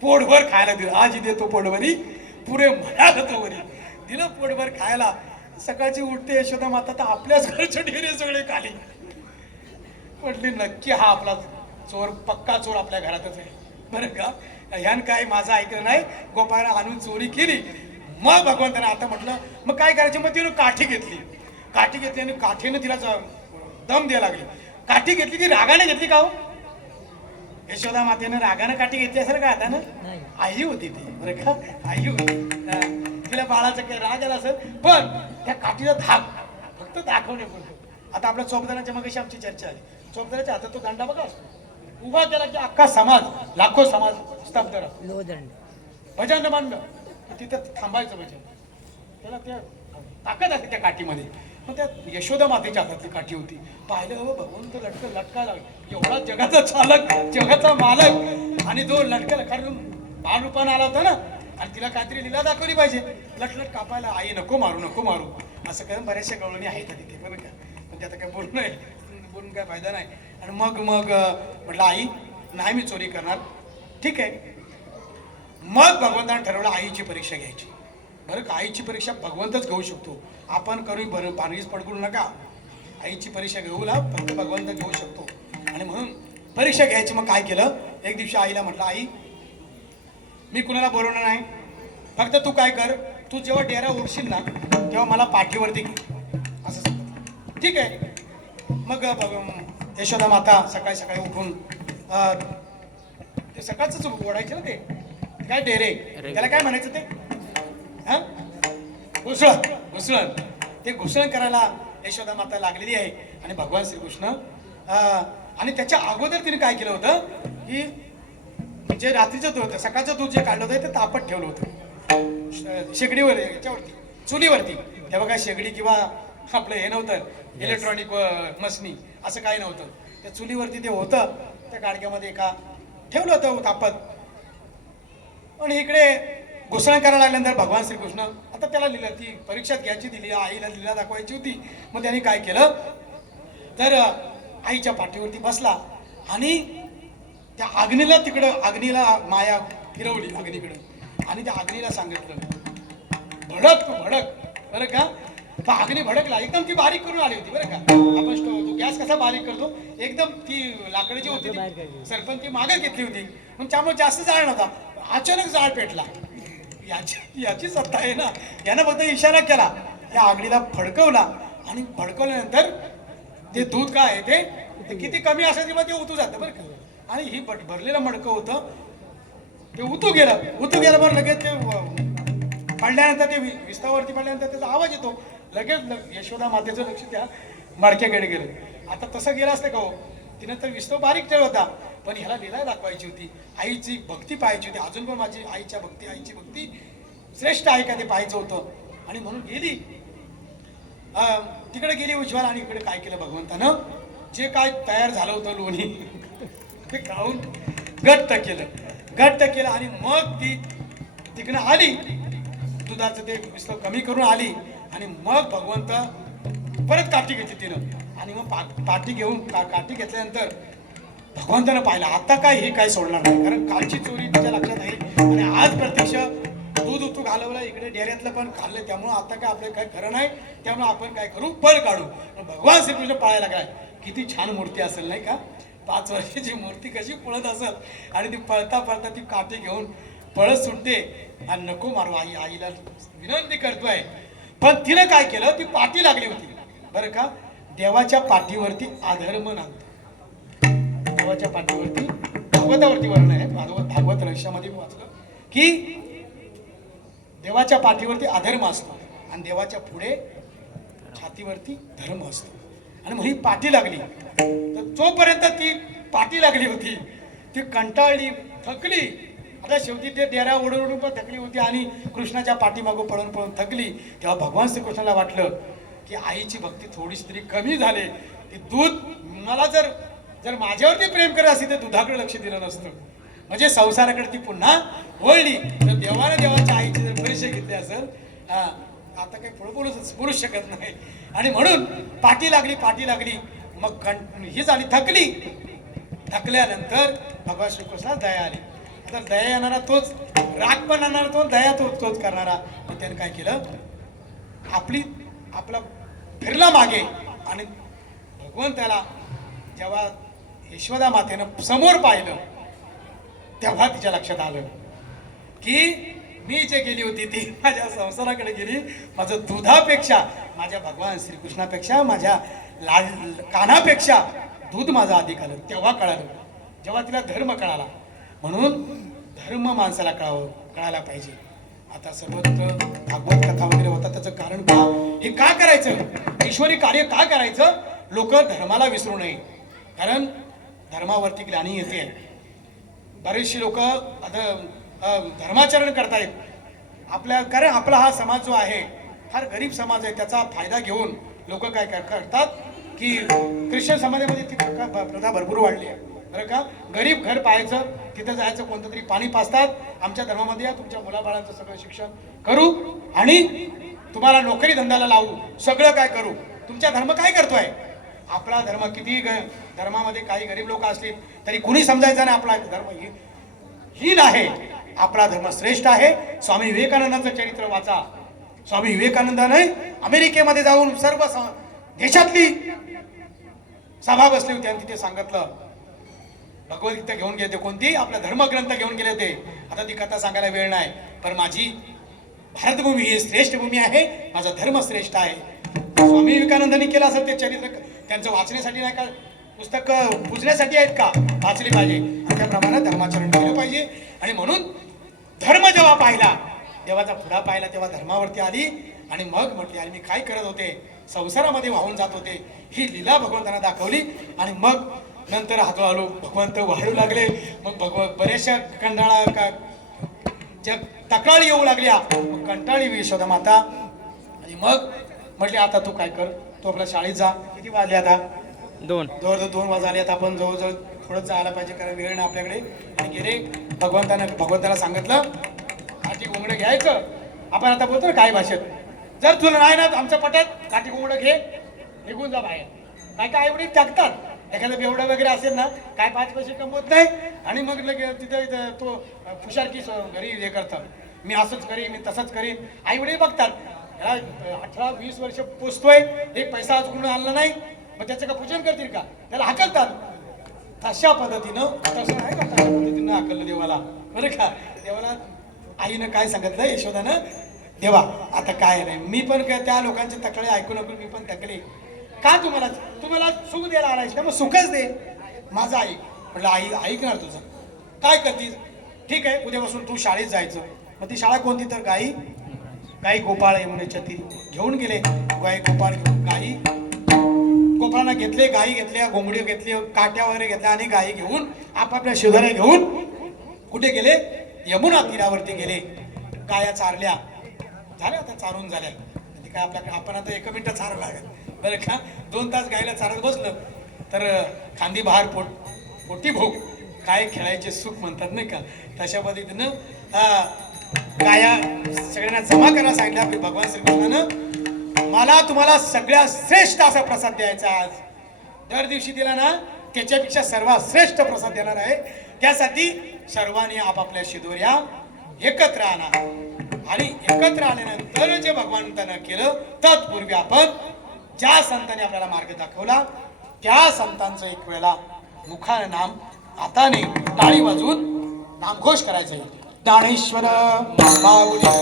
पोटभर खायला दिलं. आज देतो पोटभरी पुरे म्हणाल तो वरी. दिलं पोटभर खायला. सकाळची उठते यशोदा माता तर आपल्याच घरचे ढेरे सगळे खाली. म्हटली नक्की हा आपला चोर, पक्का चोर आपल्या घरातच आहे बरं का. ह्यान काय माझं ऐकलं नाही, गोपाळाला आणून चोरी केली. मग भगवंताने आता म्हटलं मग काय करायचं. मग तिने काठी घेतली. काठी घेतली आणि काठीनं तिला दम द्यायला लागली. काठी घेतली ती रागाने घेतली का हो. यशोदा मातेनं रागानं काठी घेतली असेल का आता ना. आई होती ती बरं का. आई होती. तिला बाळाचा काही राग आला असेल, पण त्या काठीचा धाक फक्त दाखवणे बोलतो. आता आपल्या चौकदाराच्या मगाशी आमची चर्चा आली. चौकदाराच्या हातात तो दंडा बघा उभा केला की अख्खा समाज, लाखो समाज स्तब्ध राहतो. भजन मांडलं तिथं थांबायचं भजन. त्याला त्या ताकद असते त्या काठीमध्ये. मग त्या यशोदा मातेच्या हातातली काठी होती. पाहिलं हो भगवंत लटकायला लागला. एवढा जगाचा चालक, जगाचा मालक, आणि तो लटकायला कारण बाण रूपानं आला होता ना. आणि तिला काहीतरी लीला दाखवली पाहिजे. लटलट कापायला. आई नको मारू नको मारू असं करून बऱ्याचशा गवळणी आहेत तिथे बरं का. पण त्यात काय बोलणं आहे, बोलून काय फायदा नाही. आणि मग म्हटलं आई नाही मी चोरी करणार. ठीक आहे. मग भगवंताने ठरवलं आईची परीक्षा घ्यायची बरं का. आईची परीक्षा भगवंतच घेऊ शकतो. आपण करू बरं पाणीच पडकू नका. आईची परीक्षा घेऊ ला फक्त भगवंत घेऊ शकतो. आणि म्हणून परीक्षा घ्यायची. मग काय केलं, एक दिवशी आईला म्हटलं आई मी कुणाला बोलवणार नाही, फक्त तू काय कर, तू जेव्हा डेरा उडशील ना तेव्हा मला पाठीवरती घे असं सांगितलं. ठीक आहे. मग यशोदा माता सकाळी सकाळी उठून ते सकाळच ओढायचे ना ते काय डेरे, त्याला काय म्हणायचं ते हा घुसळण. घुसळण ते घुसळण करायला यशोदा माता लागलेली आहे. आणि भगवान श्रीकृष्ण आणि त्याच्या अगोदर तिने काय केलं होतं की जे रात्रीचं दूध होतं, सकाळचं दूध जे काढलं होतं ते तापत ठेवलं होतं शेगडीवर, याच्यावरती चुलीवरती. तेव्हा काय शेगडी किंवा आपलं हे नव्हतं इलेक्ट्रॉनिक मशनी असं काही नव्हतं. त्या चुलीवरती ते होतं. त्या गाडग्यामध्ये एका ठेवलं होतं तापत. आणि इकडे घुसळण करायला लागल्यानंतर भगवान श्रीकृष्ण आता त्याला लिहिलं, ती परीक्षात घ्यायची दिली, आईला लीला दाखवायची होती. मग त्यांनी काय केलं तर आईच्या पाठीवरती बसला आणि त्या अग्नीला तिकडं, अग्नीला माया फिरवली अग्नीकडं. आणि त्या अग्नीला सांगितलं भडक तू भडक बरं का. तो अग्नी भडकला. एकदम ती बारीक करून आली होती बरं का. आपण तो गॅस कसा बारीक करतो एकदम ती लाकडं जी होती सरपंच ती मागे घेतली होती. पण त्यामुळे जास्त जाळ नव्हता. अचानक जाळ पेटला. याची सत्ता आहे ना. यानं फक्त इशारा केला, त्या आगडीला फडकवला. आणि फडकवल्यानंतर ते दूध काय आहे ते किती कमी असेल तेव्हा ते उतू जातं बरं का. आणि ही भरलेलं मडकं होतं ते उतू गेलं. उतू गेलं बरं लगेच ते पडल्यानंतर ते विस्तावरती पडल्यानंतर त्याचा आवाज येतो. लगेच यशोदा मातेचं लक्ष त्या मडक्याकडे गेलं. आता तसं गेलं असतं का हो, तिनं तर विस्तव बारीक ठेवला होता, पण ह्याला लीला दाखवायची होती, आईची भक्ती पाहायची होती. अजून पण माझी आईची भक्ती श्रेष्ठ आहे का ते पाहायचं होतं. आणि म्हणून गेली तिकडे गेली उज्ज्वल. आणि इकडे काय केलं भगवंतानं, जे काय तयार झालं होतं लोणी ते खाऊन घट्ट केलं. आणि मग ती तिकडे आली, दुधाचं ते विस्तव कमी करून आली. आणि मग भगवंत परत काठी घेतली तिनं. आणि मग काठी घेतल्यानंतर भगवंतानं पाहिलं आता काय हे काय सोडणार नाही, कारण कालची चोरी तिच्या लक्षात आहे. आणि आज प्रत्यक्ष दूध उतू घालवलं, इकडे डेऱ्यातलं पण खाल्लं. त्यामुळं आता काय आपलं काय खरं नाही. त्यामुळे आपण काय करू, पळ काढू. भगवान श्रीकृष्ण पाळायला काय किती छान मूर्ती असेल नाही का. 5 वर्षाची मूर्ती कशी पळत असेल. आणि ती पळता पळता ती काठी घेऊन पळत सुटते. आणि नको मारू आईला विनंती करतोय. पण तिनं काय केलं, ती पाठी लागली होती बरं का. देवाच्या पाठीवरती अधर्म नांदतो. देवाच्या पाठीवरती भागवतावरती वर्णन आहे, भागवत रहस्यामध्ये मी वाचलं की देवाच्या पाठीवरती अधर्म असतो आणि देवाच्या पुढे छातीवरती धर्म असतो. आणि मग ही पाठी लागली. तर जोपर्यंत ती पाठी लागली होती ती कंटाळली, थकली. आता शेवटी ते डेरा ओढून पण थकली होती आणि कृष्णाच्या पाठीमागून पळून थकली. तेव्हा भगवान श्रीकृष्णाला वाटलं की आईची भक्ती थोडीशी तरी कमी झाली. ती दूध मला जर जर माझ्यावरती प्रेम करत असती तर दुधाकडे लक्ष दिलं नसतं. म्हणजे संसाराकडे ती पुन्हा वळली. तर देवाने देवाच्या आईचे जर परिचय घेतले असेल, आता काही पुढे बोलू शकत नाही. आणि म्हणून पाठी लागली. मग ही झाली थकली. थकल्यानंतर भगवान श्रीकृष्णाला दया आली. आता दया येणारा तोच, राग पण आणणारा तो, दया तोच करणारा. मग त्याने काय केलं, आपला फिरला मागे आणि भगवंताला जेव्हा यशोदा मातेनं समोर पाहिलं तेव्हा तिच्या लक्षात आलं की मी जे गेली होती ती माझ्या संसाराकडे गेली. माझं दुधापेक्षा, माझ्या भगवान श्रीकृष्णापेक्षा, माझ्या कानापेक्षा दूध माझं अधिक आलं. तेव्हा कळालं, जेव्हा तिला धर्म कळाला. म्हणून धर्म माणसाला कळायला पाहिजे. आता सर्वत्र भागवत कथा वगैरे होता, त्याचं कारण का, हे का करायचं, ईश्वरी कार्य का करायचं, लोक धर्माला विसरू नये. कारण धर्मावरती ग्लानी येते. बरेचशी लोक आता धर्माचरण करतायत कारण आपला हा समाज जो आहे फार गरीब समाज आहे. त्याचा फायदा घेऊन लोक काय करतात की ख्रिश्चन समाजामध्ये ती प्रथा भरपूर वाढली आहे बरं का. गरीब घर पाहायचं, तिथं जायचं, कोणतं तरी पाणी पाजतात. आमच्या धर्मामध्ये या, तुमच्या मुलाबाळांचं सगळं शिक्षण करू आणि तुम्हाला नोकरी धंद्याला लावू, सगळं काय करू. तुमचा धर्म काय करतोय. आपला धर्म किती धर्मामध्ये काही गरीब लोक असली तरी कुणी समजायचं नाही आपला धर्म हीन आहे, आपला धर्म श्रेष्ठ आहे. स्वामी विवेकानंदांचं चरित्र वाचा. स्वामी विवेकानंदाने अमेरिकेमध्ये जाऊन सर्व देशातली सभा बसली होती आणि तिथे सांगितलं, भगवद्गीता घेऊन गेले कोणती, आपला धर्मग्रंथ घेऊन गेले होते. आता ती कथा सांगायला वेळ नाही, पण माझी भारतभूमी ही श्रेष्ठ भूमी आहे, माझा धर्म श्रेष्ठ आहे. स्वामी विवेकानंदांनी केलं असेल ते चरित्र त्यांचं वाचण्यासाठी नाही का, पुस्तक पुजण्यासाठी आहेत का, वाचले पाहिजे. त्याप्रमाणे धर्माचरण केलं पाहिजे. आणि म्हणून धर्म जेव्हा पाहिला, देवाचा पुढा पाहिला, तेव्हा धर्मावरती आली. आणि मग म्हटली, आणि मी काय करत होते, संसारामध्ये वाहून जात होते, ही लीला भगवंतांना दाखवली. आणि मग नंतर हळूहळू भगवंत वाढू लागले. मग बऱ्याचशा तक्रारी येऊ लागल्या. मग कंटाळली यशोदा माता. आणि मग म्हटले, आता तू काय कर, तू आपल्या शाळेत जा. किती वाजले आता, जवळजवळ 2 वाजले. आता आपण जवळजवळ थोडं जायला पाहिजे, कारण वेळ नाही आपल्याकडे. आणि गेले भगवंताला सांगितलं, काठी घोंगडं घ्यायचं. आपण आता बोलतो ना काय भाषेत, जर तुला नाही ना आमच्या पटात, काठी घोंगडं घे, निघून जा बाहेर. काय काय एवढी टाकतात. एखादं बेवडा वगैरे असेल ना, काय 5 पैसे कमवत नाही, आणि मग तिथं तो फुशारकी घरी हे करतात, मी असंच करीन, मी तसंच करीन. आई वडील बघतात, याला 18-20 वर्ष पोचतोय, एक पैसा आज कुठून आणला नाही, मग त्याचं का पूजन करतील का, त्याला हाकलतात. तशा पद्धतीनं, तसं नाही का, तशा पद्धतीनं हाकललं देवाला बरं का. देवाला आईनं काय सांगितलं, यशोदानं, देवा आता काय नाही, मी पण काय त्या लोकांचे तक्रारी ऐकून मी पण थकले. का तुम्हाला सुख द्यायला आणायचं का, मग सुखच दे, माझं ऐक. म्हटलं आई ऐकणार तुझं, काय करतीस, ठीक आहे, उद्यापासून तू शाळेत जायचं. मग ती शाळा कोणती, तर गाई गोपाळ यमुनेच्या ती घेऊन गेले. गाई गोपाळ घेऊन गोपाळांना घेतले, गाई घेतल्या, घोंगडी घेतली, काट्या वगैरे घेतल्या, आणि गाई घेऊन आपापल्या शेजाऱ्या घेऊन कुठे गेले, यमुना तीरावरती गेले. गाया चारल्या, झाल्या आता चारून झाल्या. ती काय आपण आता 1 मिनिटं चारावं लागेल बरं का. 2 तास गायला चारत बसलं तर खांदी बहार पोटी भोग, काय खेळायचे सुख म्हणतात नाही का. तशा पद्धतीनं गाया सगळ्यांना जमा करायला सांगितलं आपली भगवान श्रीकृष्णानं. मला तुम्हाला सगळ्यात श्रेष्ठ असा प्रसाद द्यायचा आज. दर दिवशी दिला ना, त्याच्यापेक्षा सर्वात श्रेष्ठ प्रसाद देणार आहे. त्यासाठी सर्वांनी आपापल्या शिदोऱ्या एकत्र आणा. आणि एकत्र आल्यानंतर जे भगवंतानं केलं, तत्पूर्वी आपण ज्या संतांनी आपल्याला मार्ग दाखवला, त्या संतांचं एक वेळा मुखाने नाम, हाताने टाळी वाजवून नामघोष करायचा आहे. दानेश्वर माऊली,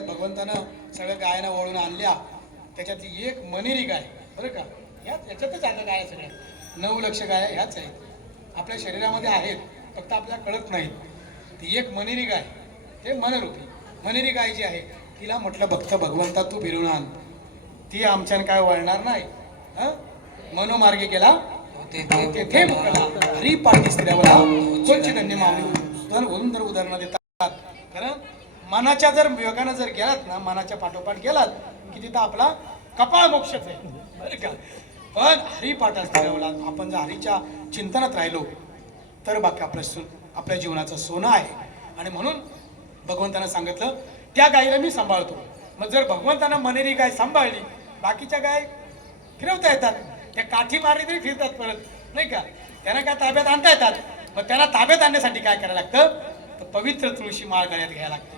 भगवंतानं सगळ्या गायना वळून आणल्या. त्याच्यात एक मनेरी गाय बरं का, याच्यातच आता गाय सगळ्या 9 लक्ष गाया ह्याच आहेत, आपल्या शरीरामध्ये आहेत, फक्त आपल्याला कळत नाहीत. ती एक मनेरी गाय, ते मनरूपी मनेरी गाय जी आहे तिला म्हटलं भक्त भगवंता तू फिरून आण. ती आमच्यानं काय वळणार नाही. हं? मनोमार्गे गेला तेथे मुकला हरी पाठी स्त्रियावला कोणची धन्य मावळी वरून तर उदाहरणं देतात. कारण मनाच्या जर विवेकानं जर गेलात ना, मनाच्या पाठोपाठ गेलात की तिथं आपला कपाळ मोक्षच आहे बरं का. पण हरिपाठात स्त्रियावला आपण जर हरीच्या चिंतनात राहिलो तर बाकी आपल्या जीवनाचं सोनं आहे. आणि म्हणून भगवंतानं सांगितलं त्या गायीला मी सांभाळतो. मग जर भगवंतानं मनेरी गाय सांभाळली, बाकीच्या गाय फिरवता येतात, त्या काठी मारली तरी फिरतात परत, नाही का. त्यांना काय ताब्यात आणता येतात. मग त्यांना ताब्यात आणण्यासाठी काय करायला लागतं, तर पवित्र तुळशी माळ गळ्यात घ्यायला लागते.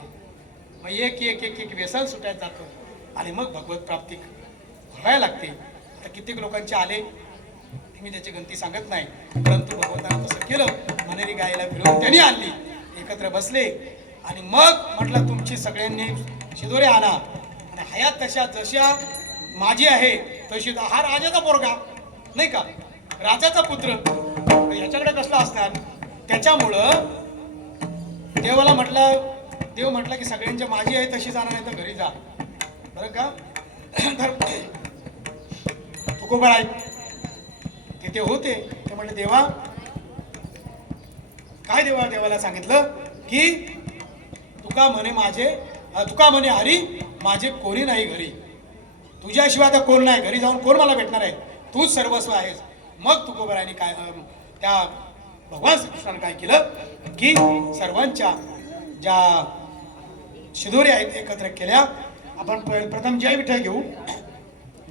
मग एक एक एक एक व्यसन सुटायला जातं आणि मग भगवत प्राप्ती व्हायला लागते. आता कित्येक लोकांचे आले, मी त्याची गंती सांगत नाही, परंतु भगवंतानं तसं केलं. मनेरी गायला फिरवून त्यांनी आणली, एकत्र बसले आणि मग म्हटलं तुमची सगळ्यांनी शिदोरे आणा. आणि हयात तशा जशा माझी आहे तशी हा राजाचा पोरगा, नाही का, राजाचा पुत्र, याच्याकडे कसला असणार. त्याच्यामुळं देवाला म्हटलं, देव म्हटलं की सगळ्यांच्या माझी आहे तशी जाणार नाही तर घरी जा बरं का. तर तुकोबा आहे तिथे होते, ते म्हटलं देवा काय. देवाला सांगितलं की तुका म्हणे हरी माझे कोणी नाही घरी, तुझ्याशिवाय आता कोण नाही, घरी जाऊन कोण मला भेटणार आहे, तूच सर्वस्व आहेस. मग तुकोबरायांनी काय त्या भगवान श्रीकृष्णाने काय केलं की सर्वांच्या ज्या शिदोरी आहेत एकत्र केल्या. आपण प्रथम जय विठ्ठल घेऊ,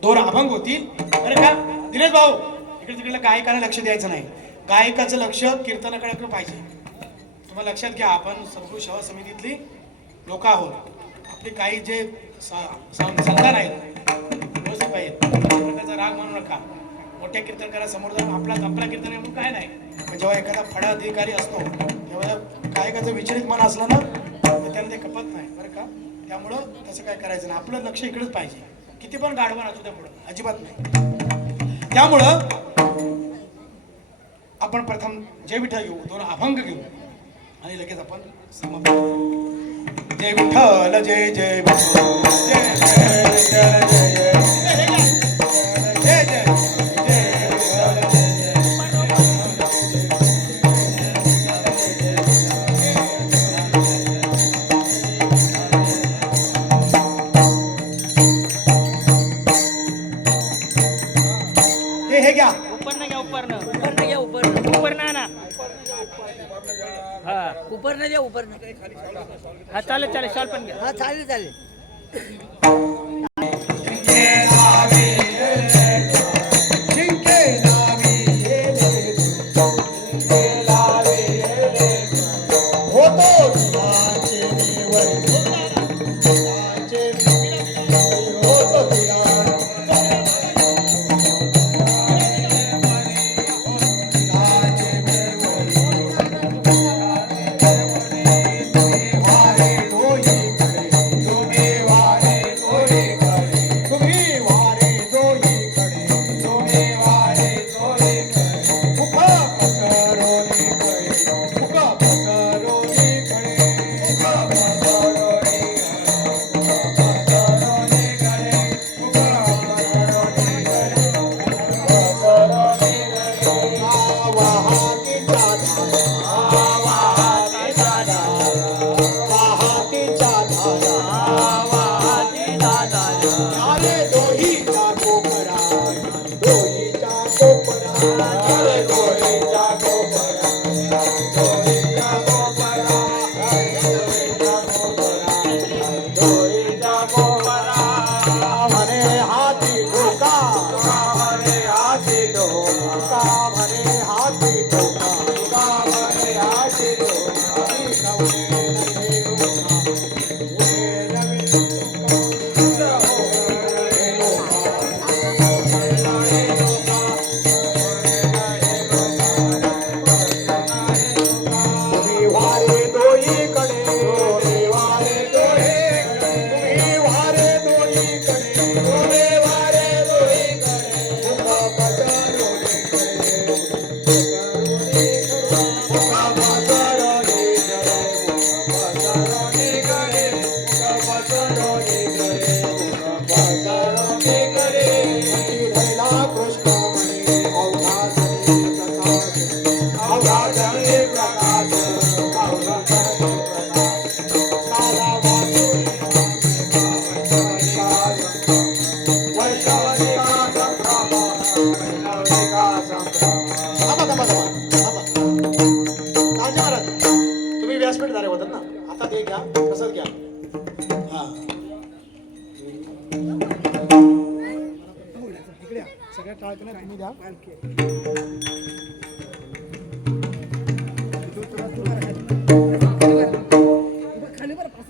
2 अभंग होतील बरं का. दिनेश भाऊ इकडे तिकडे गायकाला लक्ष द्यायचं नाही, गायकाचं लक्ष कीर्तनाकडे पाहिजे. तुम्हाला लक्षात घ्या, आपण सद्गुरू सेवा समितीतली लोक आहोत. आपले काही जे संतान आहेत व्यवस्थित पाहिजे, प्रकारचा राग म्हणू नका. मोठ्या कीर्तनकारासमोर जाऊन आपला कीर्तन म्हणून काय नाही. पण जेव्हा एखादा फडाधिकारी असतो तेव्हा गायकाचं विचलित मन असलं ना तर त्याला ते खपत नाही बरं का. त्यामुळं तसं काय करायचं नाही, आपलं लक्ष इकडेच पाहिजे. किती पण गाढवा असू द्या पुढं अजिबात नाही. त्यामुळं आपण प्रथम जय विठ्ठल घेऊ, 2 अभंग घेऊ आणि लगेच आपण समाप्त. जय विठ्ठल जय जय विठ्ठल जय जय विठ्ठल जय जय जय जय जय विठ्ठल जय. हे घ्या उपरनं द्या उपरनं. हा चालेल शॉल पण घ्या. हा चालेल. वारे सगळ्या टाळते ना तुम्ही द्या.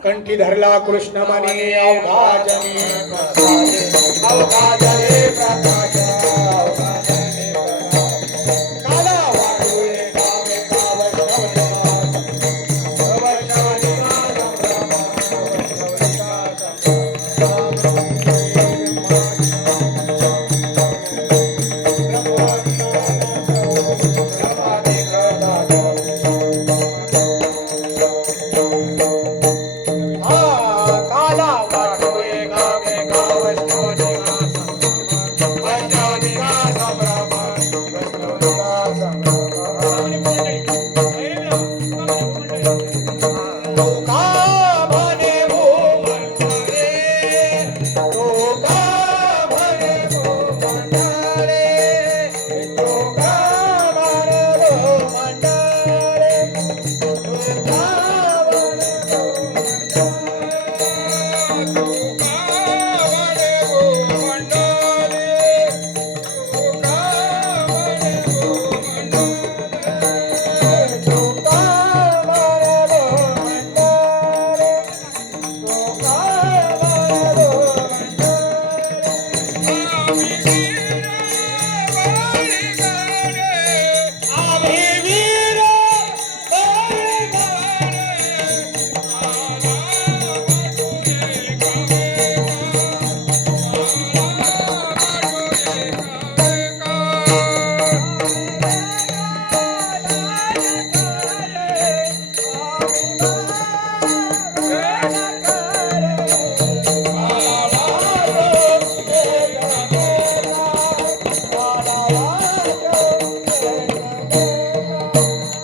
कंठी धरला कृष्ण मनी अवघा जनी अवघा जनी प्रकाश काला वाळूये गावे काला वाळूये गावे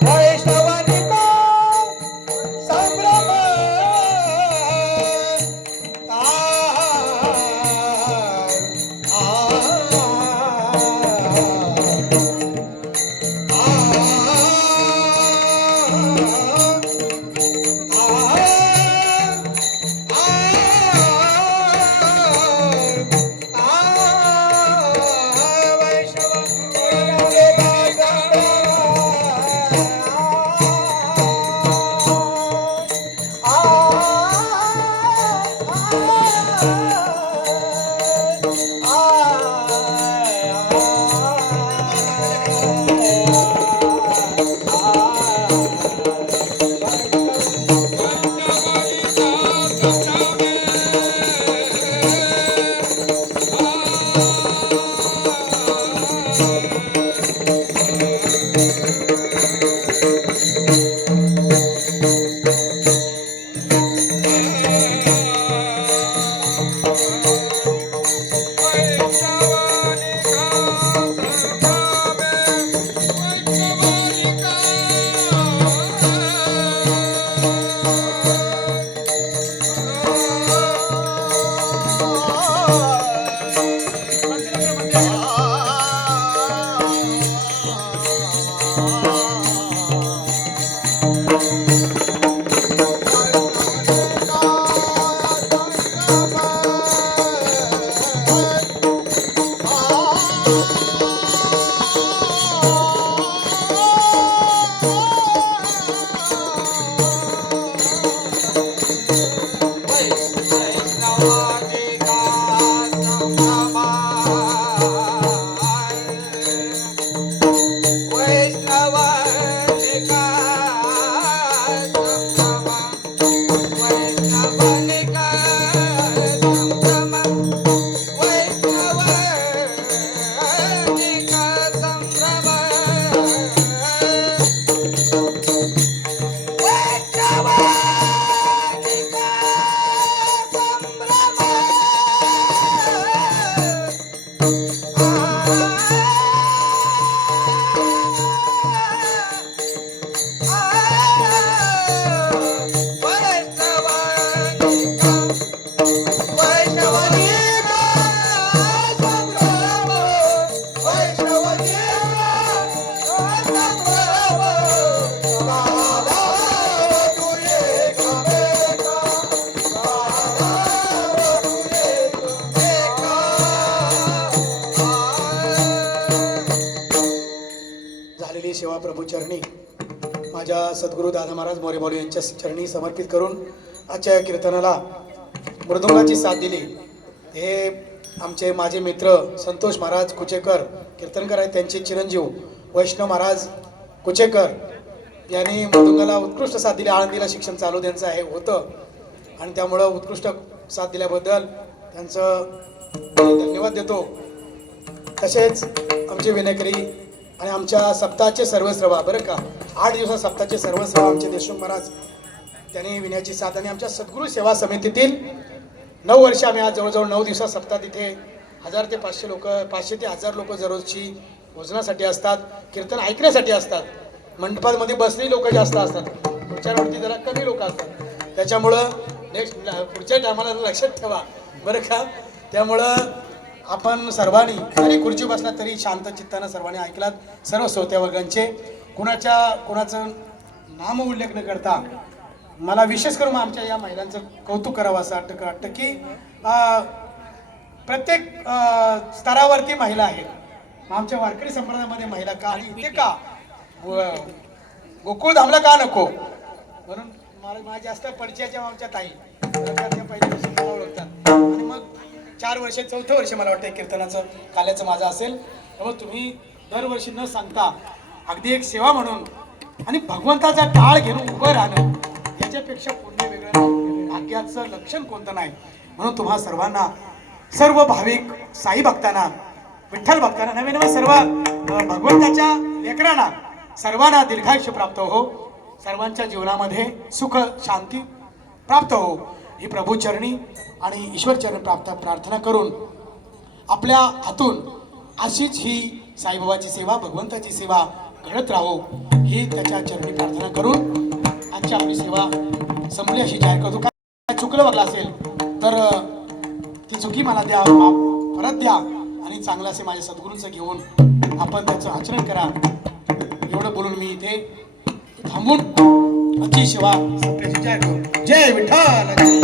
वैष्णवादिका संभ्रमा प्रभूचरणी माझ्या सद्गुरू दादा महाराज मोरे बालू यांच्या चरणी समर्पित करून आजच्या या कीर्तनाला मृदुंगाची साथ दिली हे आमचे माझे मित्र संतोष महाराज कुचेकर कीर्तनकर आहेत, त्यांचे चिरंजीव वैष्णव महाराज कुचेकर यांनी मृदुंगाला उत्कृष्ट साथ दिली. आळंदीला शिक्षण चालू त्यांचं होतं आणि त्यामुळं उत्कृष्ट साथ दिल्याबद्दल त्यांचं धन्यवाद देतो. तसेच आमचे विनेकरी आणि आमच्या सप्ताहाचे सर्वस्रवा बरं का 8 दिवसात सप्ताहाचे सर्वस्रवा आमचे देशमुख महाराज त्यांनी विण्याची साथ आणि आमच्या सद्गुरू सेवा समितीतील 9 वर्ष आम्ही आज जवळजवळ 9 दिवसात सप्ताह तिथे 1000 ते 500 लोक 500 ते 1000 लोक दररोजची भोजनासाठी असतात, कीर्तन ऐकण्यासाठी असतात. मंडपामध्ये बसलेली लोक जास्त असतात, खुर्च्यांवरती जरा कमी लोक असतात. त्याच्यामुळं नेक्स्ट पुढच्या टायमाला लक्षात ठेवा बरं का. त्यामुळं आपण सर्वांनी जरी खुर्ची बसला तरी शांत चित्तानं सर्वांनी ऐकलात. सर्व श्रोत्या वर्गांचे कुणाचं नाम उल्लेख न करता मला विशेष करून आमच्या या महिलांचं कौतुक करावं असं वाटतं की प्रत्येक स्तरावरती महिला आहेत. आमच्या वारकरी संप्रदायामध्ये महिला का आणि इथे का गोकुळ धामला का नको म्हणून मला माझ्या जास्त परिचयाच्या आमच्या ताई पहिल्यापासून मला ओळखतात आणि मग 4 वर्ष 4थं वर्ष मला वाटतं कीर्तनाचं काल्याचं माझं असेल. त्यामुळे तुम्ही दरवर्षी न सांगता अगदी एक सेवा म्हणून आणि भगवंताचा टाळ घेऊन उभं राहणं याच्यापेक्षा पुण्य वेगळं भाग्याचं लक्षण कोणतं नाही. म्हणून तुम्हा सर्वांना सर्व भाविक साई भक्तांना विठ्ठल भक्तांना नवे नवे सर्व भगवंताच्या लेकरांना सर्वांना दीर्घायुष्य प्राप्त हो, सर्वांच्या जीवनामध्ये सुख शांती प्राप्त हो ही प्रभूचरणी आणि ईश्वरचरणी प्रार्थना करून आपल्या हातून अशीच ही साईबाबाची सेवा भगवंताची सेवा घडत राहो ही त्याच्या चरणी प्रार्थना करून आजची आपली सेवा संपली अशी जाहीर करतो. काय चुकलं वागलं असेल तर ती चुकी मला द्या, परत द्या आणि चांगलं असे माझ्या सद्गुरूंचं घेऊन आपण त्याचं आचरण करा. एवढं बोलून मी इथे थांबून आजची सेवा संपल्याची जाहीर करतो. जय विठ्ठल.